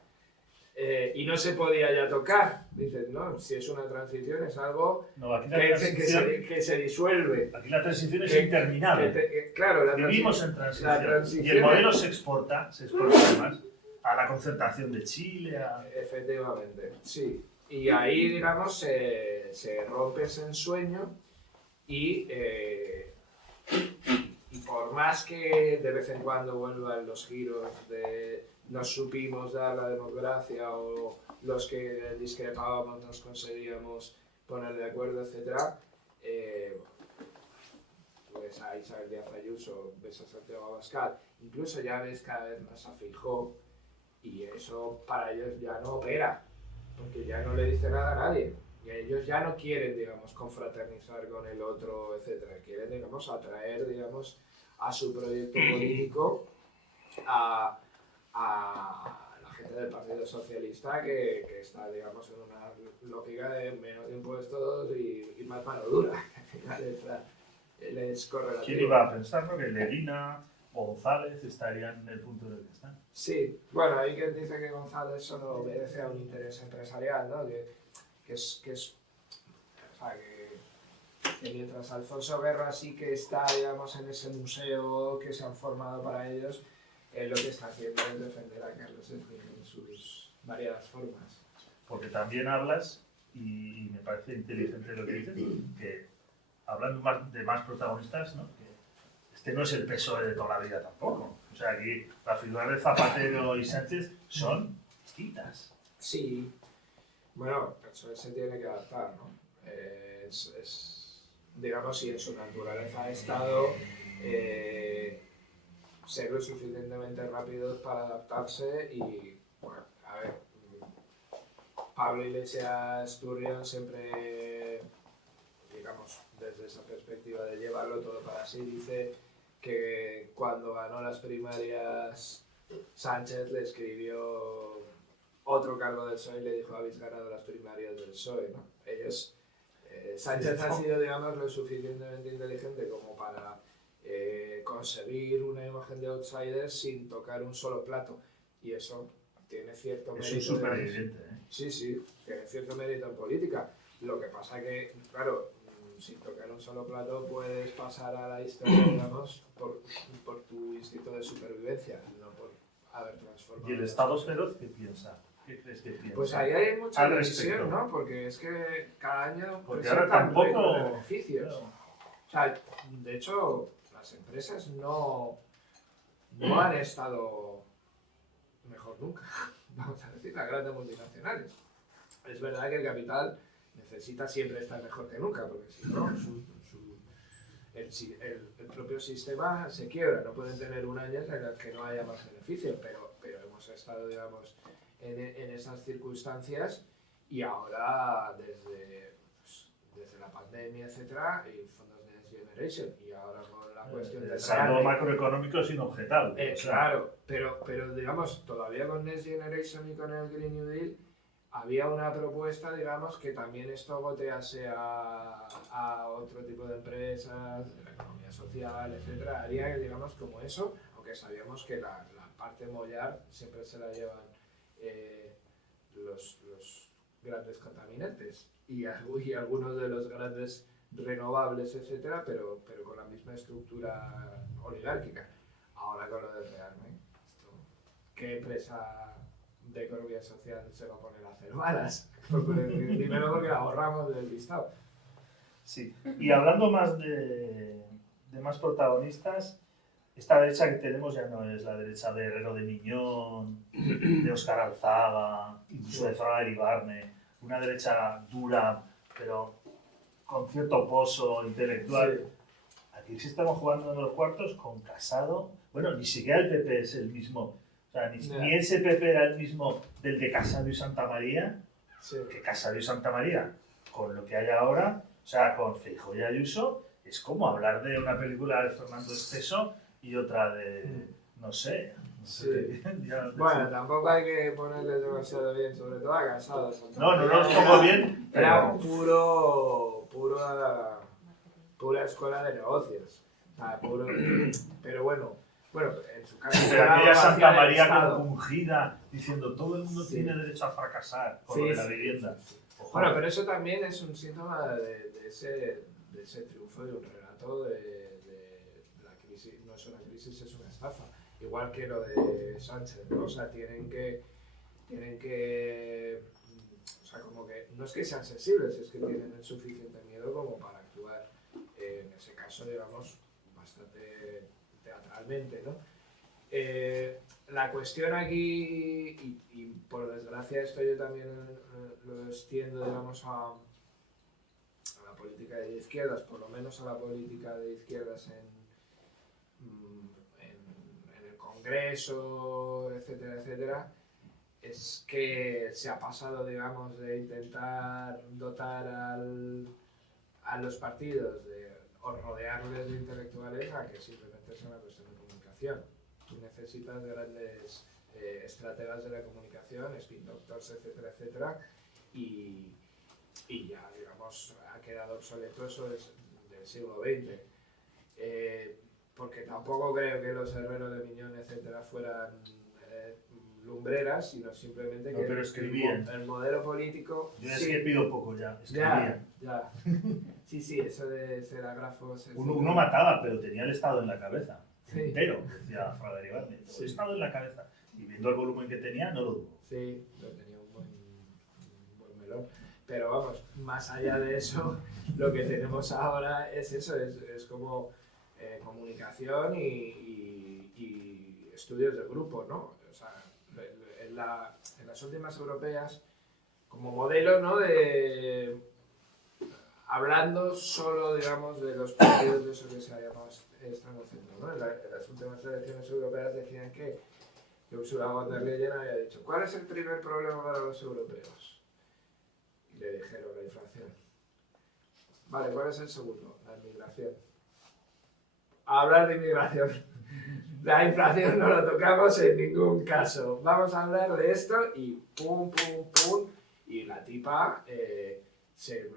y no se podía ya tocar. Dices, no, si es una transición es algo No, aquí la que transición, se disuelve. aquí la transición es interminable. Claro, Vivimos en la transición. transición Y el modelo se exporta además a la concertación de Chile. Efectivamente, sí. Y ahí, digamos, se rompe ese ensueño y por más que de vez en cuando vuelvan los giros de nos supimos dar la democracia o los que discrepábamos nos conseguíamos poner de acuerdo, etc., pues a Isabel Díaz Ayuso, ves a Santiago Abascal, incluso ya ves cada vez más a Feijóo, y eso para ellos ya no opera, porque ya no le dice nada a nadie. Y ellos ya no quieren, digamos, confraternizar con el otro, etcétera. Quieren, digamos, atraer, digamos, a su proyecto político a la gente del Partido Socialista que está, digamos, en una lógica de menos impuestos y más mano dura. Al final es correlativo. ¿Quién iba a pensar, no? Que Lerina o González estarían en el punto en el que están? Sí, bueno, hay quien dice que González solo obedece a un interés empresarial, ¿no? Que mientras Alfonso Guerra sí que está, digamos, en ese museo que se han formado para ellos, lo que está haciendo es defender a Carlos Slim en sus variadas formas. Porque también hablas, y me parece inteligente lo que dices, que hablando de más protagonistas, ¿no? Que este no es el PSOE de toda la vida tampoco. O sea, aquí las figuras de Zapatero y Sánchez son distintas. Sí, bueno, eso se tiene que adaptar, ¿no? Digamos, si en su naturaleza ha estado ser lo suficientemente rápidos para adaptarse y, bueno, a ver, Pablo Iglesias Turrión siempre, digamos, desde esa perspectiva de llevarlo todo para sí, dice que cuando ganó las primarias Sánchez le escribió otro cargo del PSOE y le dijo: habéis ganado las primarias del PSOE, ¿no? Ellos, Sánchez ha sido, digamos, lo suficientemente inteligente como para conseguir una imagen de outsider sin tocar un solo plato, y eso tiene cierto mérito. Es un superviviente, ¿eh? Sí, tiene cierto mérito en política. Lo que pasa que, claro, sin tocar un solo plato puedes pasar a la historia, digamos, por tu instinto de supervivencia, no por haber transformado. ¿Y el Estado feroz qué piensa? ¿Qué crees que piensa? Pues ahí hay mucha al división, respecto, ¿no? Porque es que cada año porque ahora presentan tampoco récord de beneficios. Claro. O sea, de hecho, las empresas no han estado mejor nunca, vamos a decir, las grandes multinacionales. Es verdad que el capital necesita siempre estar mejor que nunca, porque si no, el propio sistema se quiebra. No pueden tener un año en el que no haya más beneficio, pero hemos estado, digamos, en esas circunstancias, y ahora desde la pandemia, etcétera, y fondos de Next Generation, y ahora con la cuestión del saldo macroeconómico es inobjetable. Claro, pero digamos, todavía con Next Generation y con el Green New Deal había una propuesta, digamos, que también esto gotease a otro tipo de empresas, de la economía social, etcétera. Haría, digamos, como eso, aunque sabíamos que la parte mollar siempre se la llevan los grandes contaminantes y algunos de los grandes renovables, etcétera, pero con la misma estructura oligárquica. Ahora con lo del Rearme, ¿qué empresa de economía social se va a poner a hacer balas? Primero porque la borramos del listado. Sí, y hablando más de más protagonistas, esta derecha que tenemos ya no es la derecha de Herrero de Miñón, de Óscar Alzaga, incluso de Fraga Iribarne, una derecha dura, pero con cierto pozo intelectual. Sí. Aquí sí estamos jugando en los cuartos con Casado. Bueno, ni siquiera el PP es el mismo. O sea, ni ese PP era el mismo del de Casado y Santa María, Sí. que Casado y Santa María, con lo que hay ahora, o sea, con Feijóo y Ayuso, es como hablar de una película de Fernando Esteso y otra de, no sé. Sí. Ya, Bueno, tampoco hay que ponerle demasiado bien, sobre todo a Casado. no los pongo bien, Era pero... pura escuela de negocios. O sea, pero bueno, en su caso. Pero aquella Santa María Estado. compungida, diciendo todo el mundo Sí. tiene derecho a fracasar con Sí, lo de la sí, vivienda. sí. Bueno, pero eso también es un síntoma de ese triunfo de un relato de la crisis. No es una crisis, es una estafa. Igual que lo de Sánchez, ¿no? O sea, tienen que, o sea, como que, no es que sean sensibles, es que tienen el suficiente miedo como para actuar, en ese caso, digamos, bastante teatralmente, ¿no? La cuestión aquí, y por desgracia esto yo también lo extiendo, digamos, a la política de izquierdas, por lo menos a la política de izquierdas en el Congreso, etcétera, etcétera, es que se ha pasado, digamos, de intentar dotar a los partidos o rodearles de intelectuales a que simplemente es una cuestión de comunicación. Tú necesitas grandes estrategas de la comunicación, spin doctors, etcétera, etcétera, y ya, digamos, ha quedado obsoleto eso del siglo XX. Porque tampoco creo que los Herreros de Miñón, etcétera, fueran lumbreras, sino simplemente que pero escribían. el modelo político... Yo es que pido poco ya, escribían. Ya. Sí, eso de ser agrafos... Uno mataba, pero tenía el Estado en la cabeza. Sí. Entero, decía Fraga Iribarne. El Estado en la cabeza. Y viendo el volumen que tenía, no lo dudo. Sí, lo tenía un buen melón. Pero vamos, más allá de eso, lo que tenemos ahora es eso, es como comunicación y estudios de grupo, ¿no? O sea, en las últimas europeas, como modelo, ¿no? Hablando solo, digamos, de los partidos de eso que se llama extremo-centro, ¿no? En las últimas elecciones europeas decían que Ursula von der Leyen había dicho: ¿cuál es el primer problema para los europeos? Y le dijeron: la inflación. Vale, ¿cuál es el segundo? La inmigración. A hablar de inmigración. La inflación no lo tocamos en ningún caso. Vamos a hablar de esto y pum. Y la tipa se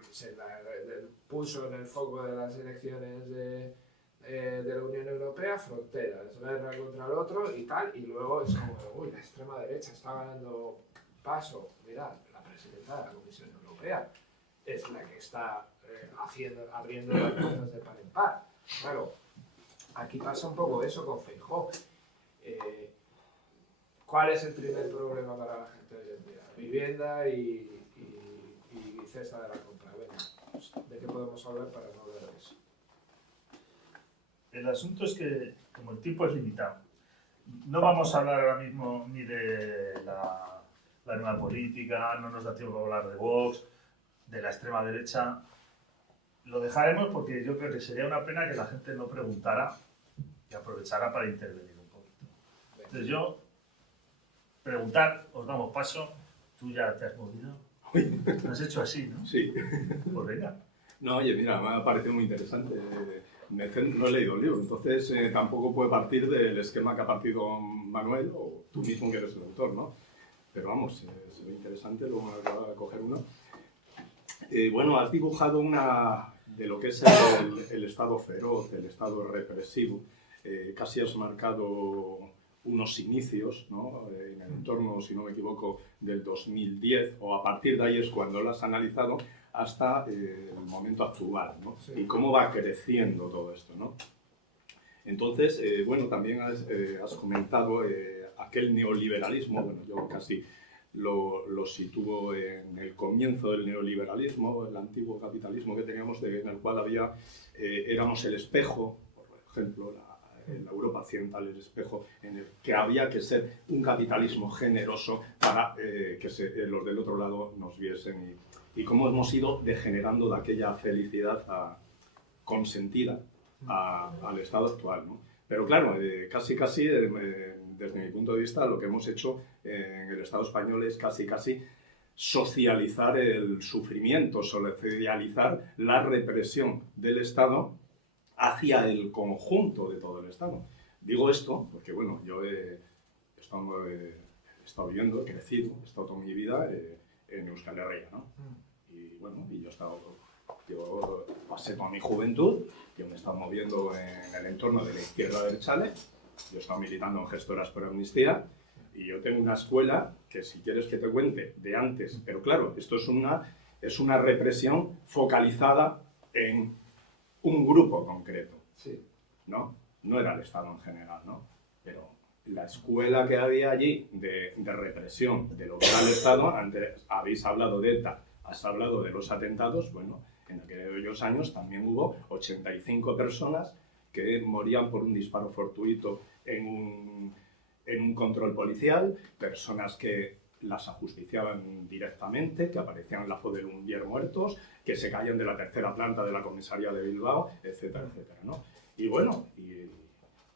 puso en el foco de las elecciones de la Unión Europea fronteras, guerra contra el otro y tal. Y luego es como, uy, la extrema derecha está ganando paso. Mirad, la presidenta de la Comisión Europea es la que está abriendo las puertas de par en par. Claro, aquí pasa un poco eso con Feijóo. ¿Cuál es el primer problema para la gente hoy en día? Vivienda y cesta de la compra. Venga, pues, ¿de qué podemos hablar para no hablar de eso? El asunto es que, como el tiempo es limitado, no vamos a hablar ahora mismo ni de la nueva política, no nos da tiempo a hablar de Vox, de la extrema derecha. Lo dejaremos porque yo creo que sería una pena que la gente no preguntara y aprovechara para intervenir un poquito. Entonces yo, preguntar, os damos paso. Tú ya te has movido. Lo has hecho así, ¿no? Sí. Pues venga. No, oye, mira, me ha parecido muy interesante. No he leído el libro, entonces tampoco puedo partir del esquema que ha partido Manuel o tú mismo que eres el autor, ¿no? Pero vamos, se ve interesante, luego me voy a coger uno. Bueno, has dibujado de lo que es el estado feroz, el estado represivo. Casi has marcado unos inicios, ¿no? En el entorno, si no me equivoco, del 2010, o a partir de ahí es cuando lo has analizado, hasta el momento actual, ¿no? Sí. Y cómo va creciendo todo esto, ¿no? Entonces, bueno, también has comentado aquel neoliberalismo, bueno, yo casi lo sitúo en el comienzo del neoliberalismo, el antiguo capitalismo que teníamos, en el cual éramos el espejo, por ejemplo, la Europa occidental el espejo en el que había que ser un capitalismo generoso para que los del otro lado nos viesen y cómo hemos ido degenerando de aquella felicidad consentida al estado actual, ¿no? Pero claro, casi desde mi punto de vista, lo que hemos hecho en el Estado español es casi socializar el sufrimiento, socializar la represión del Estado hacia el conjunto de todo el Estado. Digo esto porque, bueno, yo he estado viviendo, he crecido, he estado toda mi vida en Euskal Herria, ¿no? Y bueno, yo pasé toda mi juventud, yo me he estado moviendo en el entorno de la izquierda del Chale, yo he estado militando en Gestoras por Amnistía, y yo tengo una escuela que, si quieres que te cuente, de antes, pero claro, esto es una represión focalizada en un grupo concreto, Sí. ¿no? No era el Estado en general, ¿no? Pero la escuela que había allí de represión de lo que era el Estado, antes habéis hablado de ETA, has hablado de los atentados, bueno, en aquellos años también hubo 85 personas que morían por un disparo fortuito en un control policial, personas que las ajusticiaban directamente, que aparecían en la Fodelundier muertos, que se caían de la tercera planta de la comisaría de Bilbao, etcétera, etcétera, ¿no? Y bueno,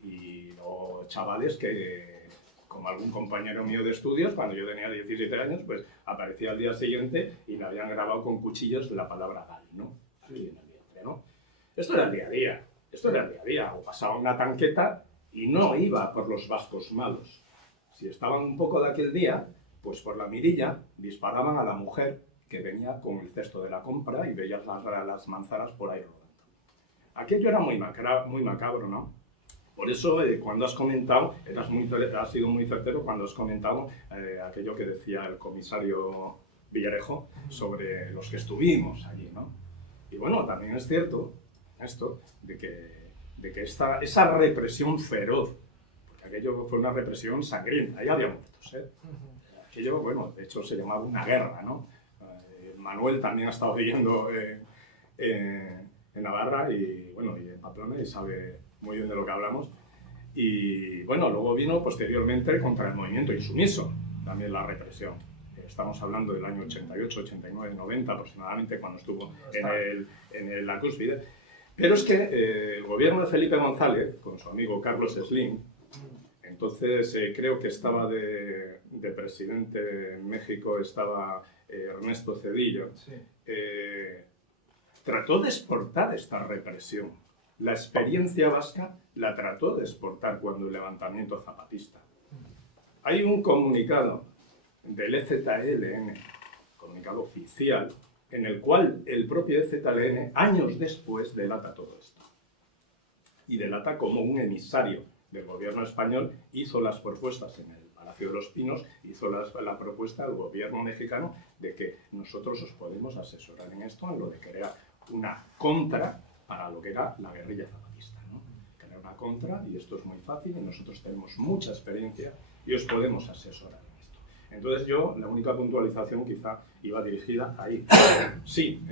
y los chavales que, como algún compañero mío de estudios, cuando yo tenía 17 años, pues aparecía al día siguiente y le habían grabado con cuchillos la palabra GAL, ¿no? Aquí en el vientre, ¿no? Esto era el día a día, o pasaba una tanqueta y no iba por los vascos malos. Si estaban un poco de aquel día, pues por la mirilla disparaban a la mujer que venía con el cesto de la compra y veías las manzanas por ahí rodando. Aquello era muy macabro, ¿no? Por eso, cuando has comentado, has sido muy certero cuando has comentado aquello que decía el comisario Villarejo sobre los que estuvimos allí, ¿no? Y bueno, también es cierto esto de que esa represión feroz, porque aquello fue una represión sangrienta, ahí había muertos, ¿eh? Aquello, bueno, de hecho se llamaba una guerra, ¿no? Manuel también ha estado viviendo en Navarra y, bueno, y en Pamplona y sabe muy bien de lo que hablamos. Y bueno, luego vino posteriormente contra el movimiento insumiso, también la represión. Estamos hablando del año 88, 89, 90 aproximadamente, cuando estuvo en la cúspide. Pero es que el gobierno de Felipe González, con su amigo Carlos Slim, entonces creo que estaba de presidente en México, estaba Ernesto Zedillo, Sí. trató de exportar esta represión. La experiencia vasca la trató de exportar cuando el levantamiento zapatista. Hay un comunicado del EZLN, comunicado oficial, en el cual el propio EZLN, años después, delata todo esto. Y delata como un emisario del gobierno español hizo las propuestas en el Palacio de los Pinos, hizo la propuesta al gobierno mexicano de que nosotros os podemos asesorar en esto, en lo de crear una contra para lo que era la guerrilla zapatista, ¿no? Crear una contra, y esto es muy fácil, y nosotros tenemos mucha experiencia y os podemos asesorar en esto. Entonces yo, la única puntualización quizá iba dirigida ahí. Sí,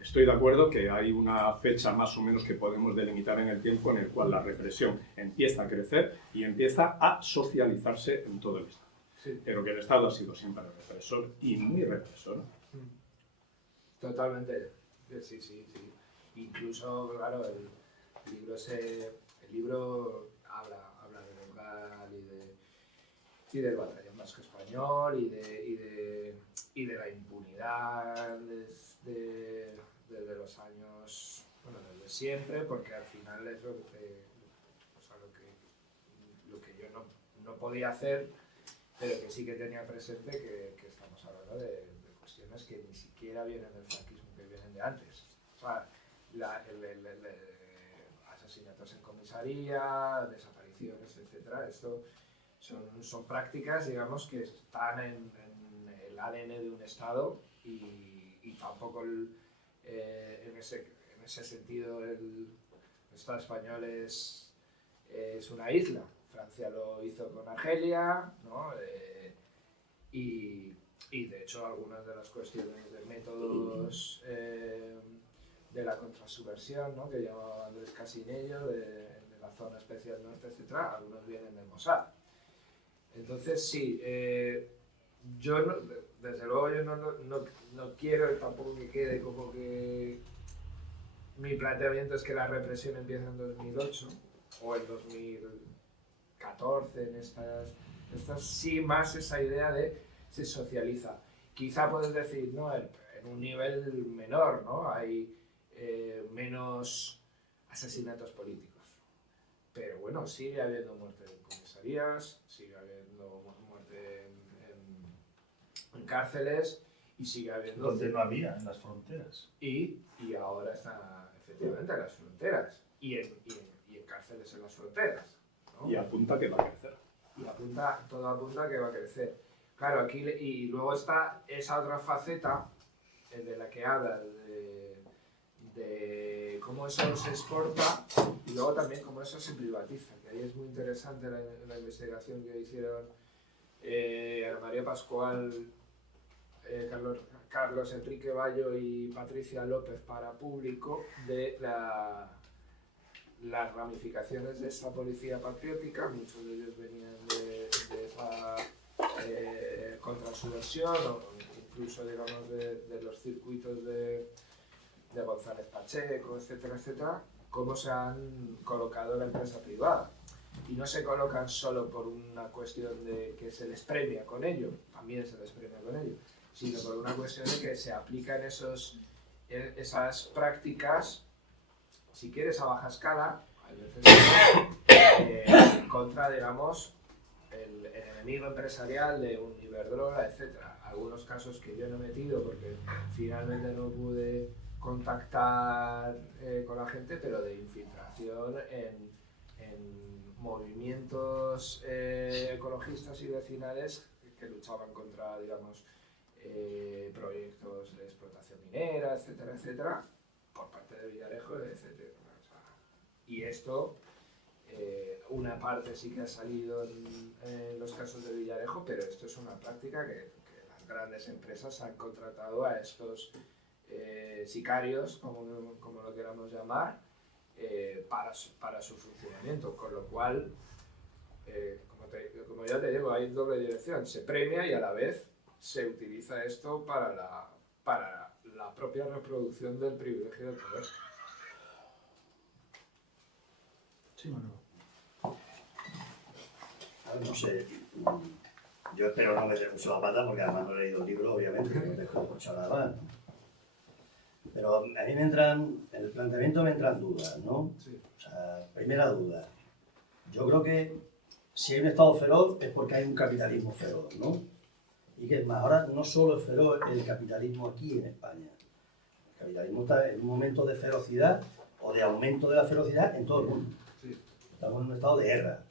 estoy de acuerdo que hay una fecha más o menos que podemos delimitar en el tiempo en el cual la represión empieza a crecer y empieza a socializarse en todo el Estado. Sí. Pero que el Estado ha sido siempre represor y muy represor. Totalmente. Sí, sí, sí. Incluso, claro, el libro habla de Local y del batallón vasco español y de la impunidad desde los años, bueno, desde siempre, porque al final es lo que yo no podía hacer, pero que sí que tenía presente que estamos hablando de cuestiones que ni siquiera vienen del franquismo, que vienen de antes. O sea, asesinatos en comisaría, desapariciones, etcétera. Esto son prácticas, digamos, que están en el ADN de un Estado y tampoco en ese sentido el Estado español es una isla. Francia lo hizo con Argelia, ¿no? Y de hecho algunas de las cuestiones de métodos de la contrasubversión, ¿no? Que llamaba Andrés Casinello, de la zona especial norte, etcétera, algunos vienen del Mossad. Entonces, sí, yo desde luego yo no quiero tampoco que quede como que mi planteamiento es que la represión empieza en 2008 o en 2014, en estas sí más esa idea de se socializa. Quizá puedes decir, no, en un nivel menor, ¿no? Hay menos asesinatos políticos. Pero bueno, sigue habiendo muerte en comisarías, sigue habiendo muerte en cárceles y sigue habiendo... Donde no había, en las fronteras. Y ahora está efectivamente en las fronteras y en cárceles en las fronteras, ¿no? Y apunta que va a crecer. Y todo apunta que va a crecer. Claro, aquí y luego está esa otra faceta de la que habla de cómo eso se exporta y luego también cómo eso se privatiza, que ahí es muy interesante la investigación que hicieron Ana María Pascual, Carlos Enrique Bayo y Patricia López para Público de las ramificaciones de esta policía patriótica. Muchos de ellos venían de esa contrasubversión o incluso, digamos, de los circuitos de González Pacheco, etcétera, etcétera, cómo se han colocado en la empresa privada. Y no se colocan solo por una cuestión de que se les premia con ello, también se les premia con ello, sino por una cuestión de que se aplican esas prácticas, si quieres, a baja escala, a veces, contra, digamos, el enemigo empresarial de un Iberdrola, etc. Algunos casos que yo no he metido porque finalmente no pude contactar con la gente, pero de infiltración en movimientos ecologistas y vecinales que luchaban contra, digamos, proyectos de explotación minera, etcétera, etcétera, por parte de Villarejo, etcétera. O sea, y esto, una parte sí que ha salido en los casos de Villarejo, pero esto es una práctica que las grandes empresas han contratado a estos sicarios, como lo queramos llamar, para su funcionamiento, con lo cual, como ya te digo, hay doble dirección, se premia y a la vez se utiliza esto para la propia reproducción del privilegio del poder. Sí o no. No sé, yo espero no meter mucho la pata porque además no he leído el libro, obviamente, no dejo mucho nada más. Pero a mí en el planteamiento me entran dudas, ¿no? Sí. O sea, primera duda, yo creo que si hay un Estado feroz es porque hay un capitalismo feroz, ¿no? Y que es más, ahora no solo es feroz el capitalismo aquí en España, el capitalismo está en un momento de ferocidad o de aumento de la ferocidad en todo el mundo. Sí. Estamos en un estado de guerra.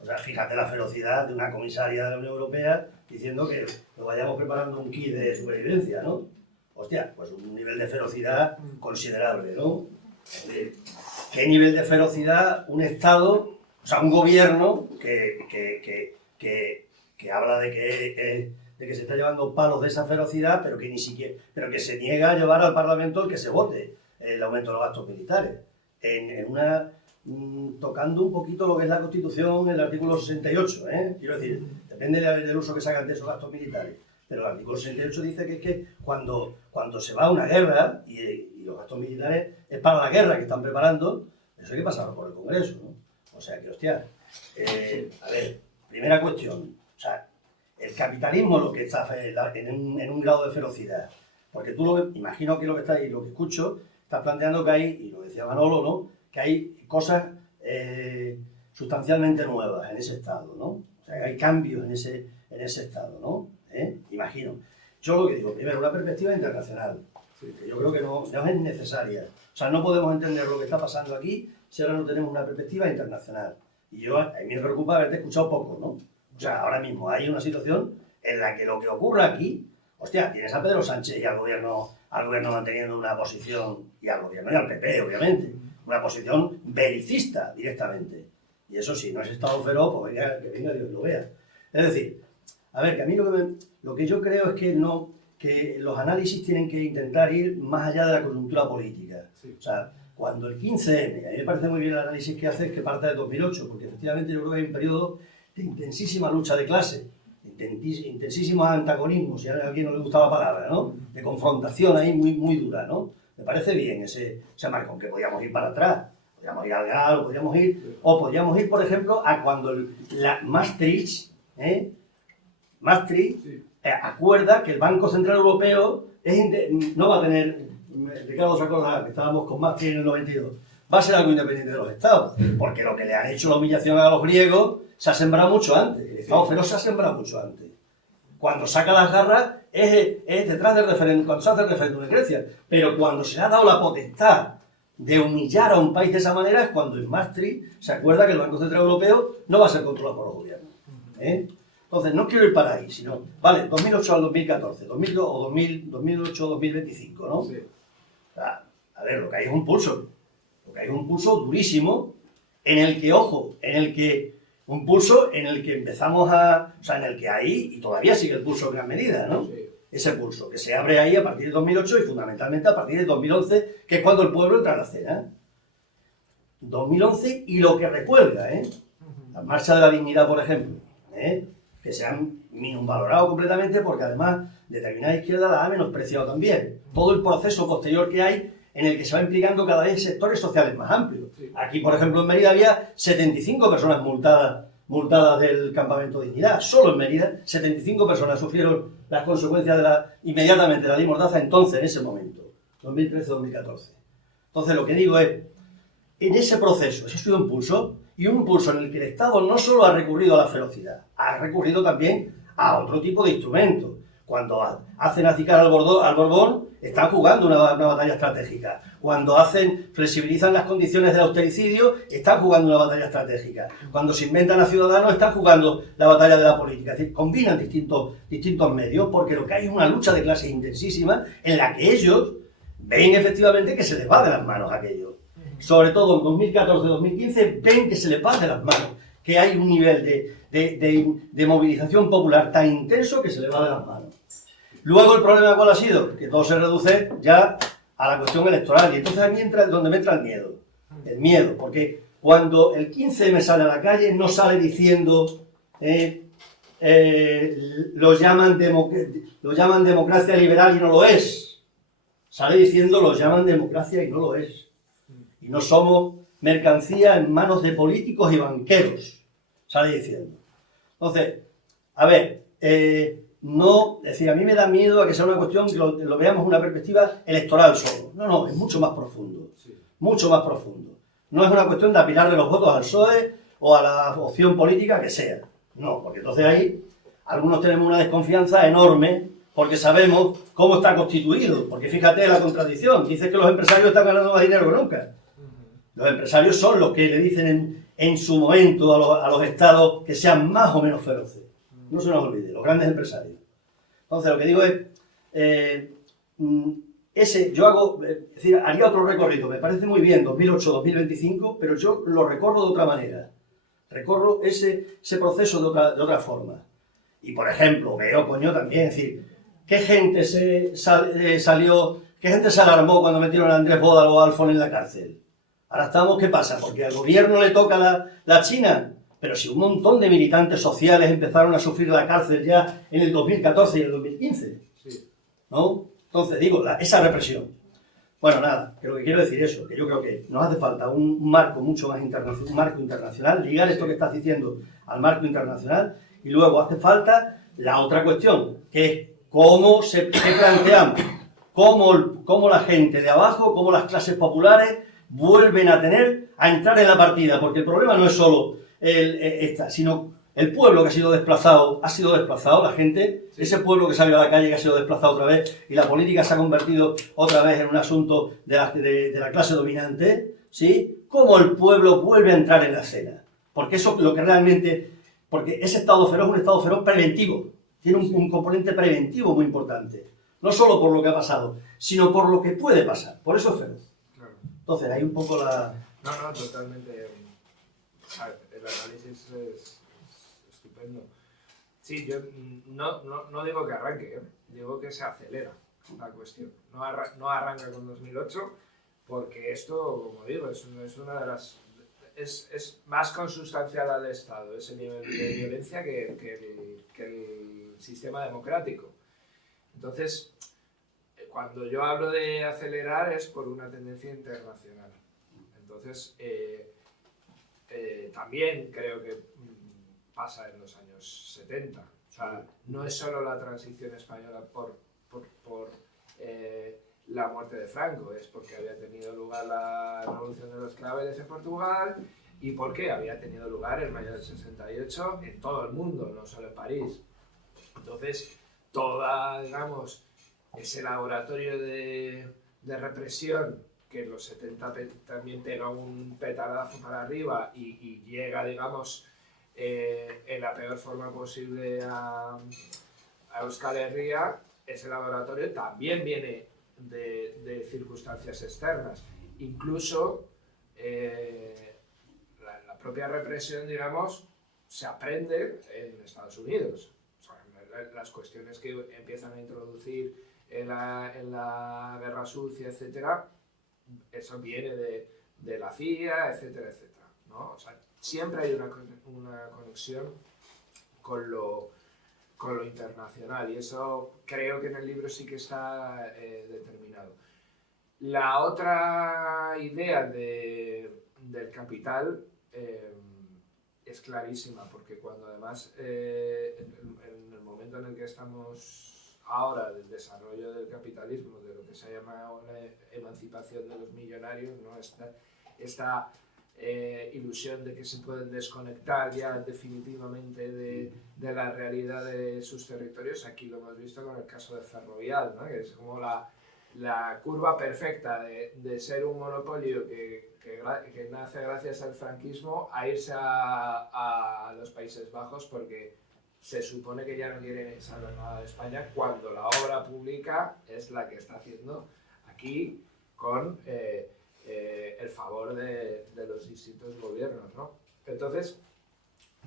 O sea, fíjate la ferocidad de una comisaria de la Unión Europea diciendo que nos vayamos preparando un kit de supervivencia, ¿no? Hostia, pues un nivel de ferocidad considerable, ¿no? ¿Qué nivel de ferocidad un Estado, o sea, un gobierno que habla de que se está llevando palos de esa ferocidad, pero que se niega a llevar al Parlamento el que se vote el aumento de los gastos militares? Tocando un poquito lo que es la Constitución, el artículo 68, quiero decir, depende del uso que se hagan de esos gastos militares, pero el artículo 68 dice que es que cuando se va a una guerra, y los gastos militares es para la guerra que están preparando, eso hay que pasarlo por el Congreso, ¿no? O sea que, hostia, a ver, primera cuestión, o sea, el capitalismo es lo que está en un grado de ferocidad, porque imagino que lo que está ahí, lo que escucho, estás planteando que hay, y lo decía Manolo, ¿no?, que hay cosas sustancialmente nuevas en ese estado, ¿no? O sea, que hay cambios en ese estado, ¿no? Imagino. Yo lo que digo, primero, una perspectiva internacional, que yo creo que no es necesaria. O sea, no podemos entender lo que está pasando aquí si ahora no tenemos una perspectiva internacional. Y a mí me preocupa haberte escuchado poco, ¿no? O sea, ahora mismo hay una situación en la que lo que ocurre aquí, hostia, tienes a Pedro Sánchez y al gobierno manteniendo una posición, y al gobierno y al PP, obviamente, una posición belicista directamente. Y eso sí, no es Estado feroz, pues que venga Dios y lo vea. Es decir, a ver, que a mí lo que yo creo es que los análisis tienen que intentar ir más allá de la coyuntura política. Sí. O sea, Cuando el 15M, a mí me parece muy bien el análisis que hace, es que parte de 2008, porque efectivamente yo creo que hay un periodo de intensísima lucha de clase, intensísimos antagonismos, si a alguien no le gusta la palabra, ¿no? De confrontación ahí muy dura, ¿no? Me parece bien ese marco, aunque podíamos ir para atrás, podíamos ir al GAL, podíamos ir, por ejemplo, a cuando Maastricht acuerda que el Banco Central Europeo no va a tener, Ricardo se acordará que estábamos con Maastricht en el 92, va a ser algo independiente de los estados, porque lo que le han hecho la humillación a los griegos se ha sembrado mucho antes, el estado feroz se ha sembrado mucho antes. Cuando saca las garras es detrás del referéndum, cuando se hace el referéndum en Grecia, pero cuando se le ha dado la potestad de humillar a un país de esa manera es cuando en Maastricht se acuerda que el Banco Central Europeo no va a ser controlado por los gobiernos. Entonces, no quiero ir para ahí, sino, vale, 2008 al 2014, 2008 2025, ¿no? Sí. A ver, lo que hay es un pulso. Lo que hay es un pulso durísimo en el que empezamos o sea, en el que hay, y todavía sigue el pulso en gran medida, ¿no? Sí. Ese pulso, que se abre ahí a partir de 2008 y fundamentalmente a partir de 2011, que es cuando el pueblo entra a la escena. 2011 y lo que recuelga, la marcha de la dignidad, por ejemplo, que se han minusvalorado completamente porque además determinada izquierda la ha menospreciado también. Todo el proceso posterior que hay en el que se va implicando cada vez sectores sociales más amplios. Sí. Aquí, por ejemplo, en Mérida había 75 personas multadas del campamento Dignidad. Solo en Mérida, 75 personas sufrieron las consecuencias inmediatamente de la ley Mordaza, entonces, en ese momento, 2013-2014. Entonces, lo que digo es, en ese proceso, eso ha sido un pulso, y un pulso en el que el Estado no solo ha recurrido a la ferocidad, ha recurrido también a otro tipo de instrumentos. Cuando hacen acicar al Borbón, están jugando una batalla estratégica. Cuando flexibilizan las condiciones del austericidio, están jugando una batalla estratégica. Cuando se inventan a Ciudadanos, están jugando la batalla de la política. Es decir, combinan distintos medios, porque lo que hay es una lucha de clases intensísima en la que ellos ven efectivamente que se les va de las manos aquello. Sobre todo en 2014-2015 ven que se les va de las manos, que hay un nivel de movilización popular tan intenso que se les va de las manos. Luego el problema ¿cuál ha sido? Que todo se reduce ya a la cuestión electoral y entonces a mí donde me entra el miedo, porque cuando el 15M sale a la calle no sale diciendo lo llaman democracia liberal y no lo es, sale diciendo lo llaman democracia y no lo es. Y no somos mercancía en manos de políticos y banqueros, sale diciendo. Entonces, a ver, es decir, a mí me da miedo a que sea una cuestión que lo veamos en una perspectiva electoral solo. No, es mucho más profundo, mucho más profundo. No es una cuestión de apilarle los votos al PSOE o a la opción política que sea. No, porque entonces ahí algunos tenemos una desconfianza enorme porque sabemos cómo está constituido. Porque fíjate la contradicción, dice que los empresarios están ganando más dinero que nunca. Los empresarios son los que le dicen en su momento a los estados que sean más o menos feroces. No se nos olvide, los grandes empresarios. Entonces, lo que digo es, haría otro recorrido, me parece muy bien, 2008-2025, pero yo lo recorro de otra manera. Recorro ese proceso de otra forma. Y, por ejemplo, veo, también, es decir, ¿qué gente qué gente se alarmó cuando metieron a Andrés Bódalo o a Alfón en la cárcel? Ahora estamos, ¿qué pasa? Porque al gobierno le toca la China. Pero si un montón de militantes sociales empezaron a sufrir la cárcel ya en el 2014 y el 2015. Sí. ¿No? Entonces, digo, esa represión. Bueno, nada, que lo que quiero decir es eso, que yo creo que nos hace falta un marco mucho más internacional, un marco internacional, ligar esto que estás diciendo al marco internacional, y luego hace falta la otra cuestión, que es qué planteamos, cómo la gente de abajo, cómo las clases populares vuelven a entrar en la partida, porque el problema no es solo sino el pueblo que ha sido desplazado, la gente, ese pueblo que salió a la calle que ha sido desplazado otra vez, y la política se ha convertido otra vez en un asunto de la clase dominante, ¿sí? Cómo el pueblo vuelve a entrar en la escena, porque eso lo que realmente, porque ese estado feroz es un estado feroz preventivo, tiene un componente preventivo muy importante, no solo por lo que ha pasado, sino por lo que puede pasar, por eso es feroz. Claro. Entonces, hay un poco la... No, totalmente. El análisis es estupendo. Sí, yo no digo que arranque, digo que se acelera la cuestión. No arranca con 2008, porque esto, como digo, es una de las... Es más consustancial al Estado, ese nivel de violencia que el sistema democrático. Entonces, cuando yo hablo de acelerar es por una tendencia internacional. Entonces, también creo que pasa en los años 70. O sea, no es solo la transición española por la muerte de Franco, es porque había tenido lugar la revolución de los claveles en Portugal y porque había tenido lugar en mayo del 68 en todo el mundo, no solo en París. Entonces, toda, digamos, ese laboratorio de represión que en los 70 también pega un petardazo para arriba y llega, digamos, en la peor forma posible a Euskal Herria, ese laboratorio también viene de circunstancias externas. Incluso la propia represión, digamos, se aprende en Estados Unidos. O sea, las cuestiones que empiezan a introducir en la guerra sucia, etcétera, eso viene de la CIA, etcétera, etcétera, ¿no? O sea, siempre hay una conexión con lo internacional y eso creo que en el libro sí que está determinado. La otra idea del capital es clarísima, porque cuando además en el momento en el que estamos ahora del desarrollo del capitalismo, de lo que se ha llamado la emancipación de los millonarios, ¿no? Esta ilusión de que se pueden desconectar ya definitivamente de la realidad de sus territorios. Aquí lo hemos visto con el caso de Ferrovial, ¿no? Que es como la curva perfecta de ser un monopolio que nace gracias al franquismo a irse a los Países Bajos, porque se supone que ya no quieren saber nada de España, cuando la obra pública es la que está haciendo aquí con el favor de los distintos gobiernos, ¿no? Entonces,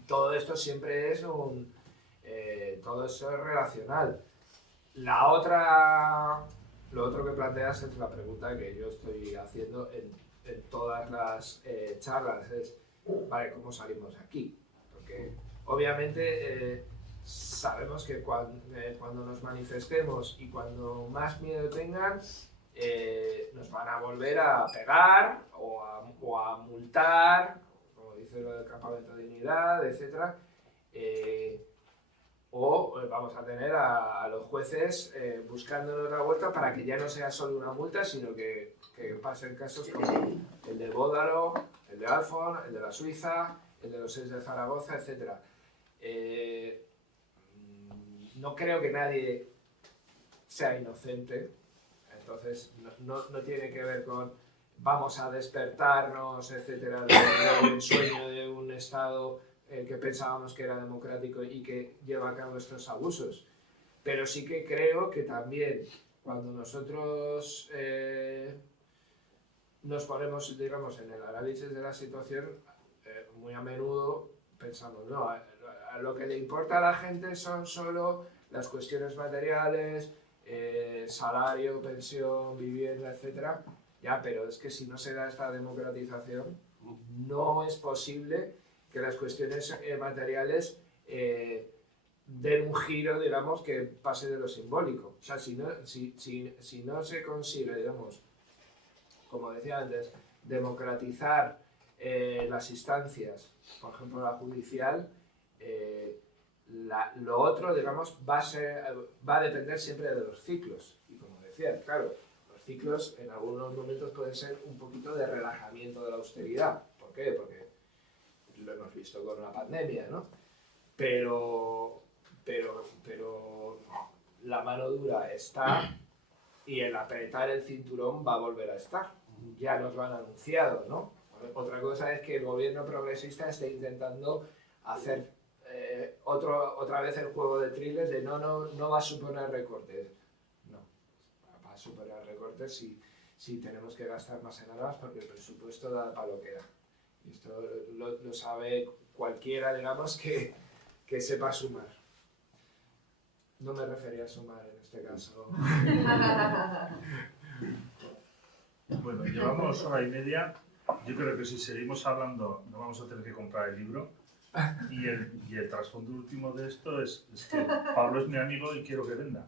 todo esto siempre es todo eso es relacional. Lo otro que planteas es la pregunta que yo estoy haciendo en todas las charlas, es, vale, ¿cómo salimos de aquí? Porque obviamente sabemos que cuando nos manifestemos y cuando más miedo tengan, nos van a volver a pegar o a multar, como dice lo del campamento de dignidad, etc. O vamos a tener a los jueces buscándonos la vuelta para que ya no sea solo una multa, sino que pasen casos como el de Bódalo, el de Alfon, el de la Suiza, el de los 6 de Zaragoza, etc. No creo que nadie sea inocente, entonces no tiene que ver con vamos a despertarnos, etcétera, del sueño de un Estado que pensábamos que era democrático y que lleva a cabo estos abusos. Pero sí que creo que también cuando nosotros nos ponemos, digamos, en el análisis de la situación, muy a menudo pensamos, no, a lo que le importa a la gente son solo las cuestiones materiales, salario, pensión, vivienda, etc. Ya, pero es que si no se da esta democratización, no es posible que las cuestiones materiales den un giro, digamos, que pase de lo simbólico. O sea, si no se consigue, digamos, como decía antes, democratizar las instancias, por ejemplo la judicial, lo otro, digamos, va a depender siempre de los ciclos. Y como decía, claro, los ciclos en algunos momentos pueden ser un poquito de relajamiento de la austeridad. ¿Por qué? Porque lo hemos visto con la pandemia, ¿no? Pero la mano dura está y el apretar el cinturón va a volver a estar. Ya nos lo han anunciado, ¿no? Otra cosa es que el gobierno progresista esté intentando hacer otra vez el juego de thrillers de no va a suponer recortes. No, va a suponer recortes si tenemos que gastar más en armas porque el presupuesto da para lo que da. Y esto lo sabe cualquiera, digamos, que sepa sumar. No me refería a sumar en este caso. Bueno, llevamos hora y media. Yo creo que si seguimos hablando no vamos a tener que comprar el libro. Y el trasfondo último de esto es que Pablo es mi amigo y quiero que venda.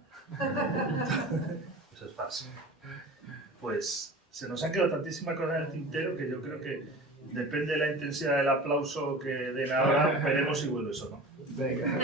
Eso es fácil. Pues se nos han quedado tantísimas cosas en el tintero que yo creo que depende de la intensidad del aplauso que den ahora, veremos si vuelve eso o no. Venga.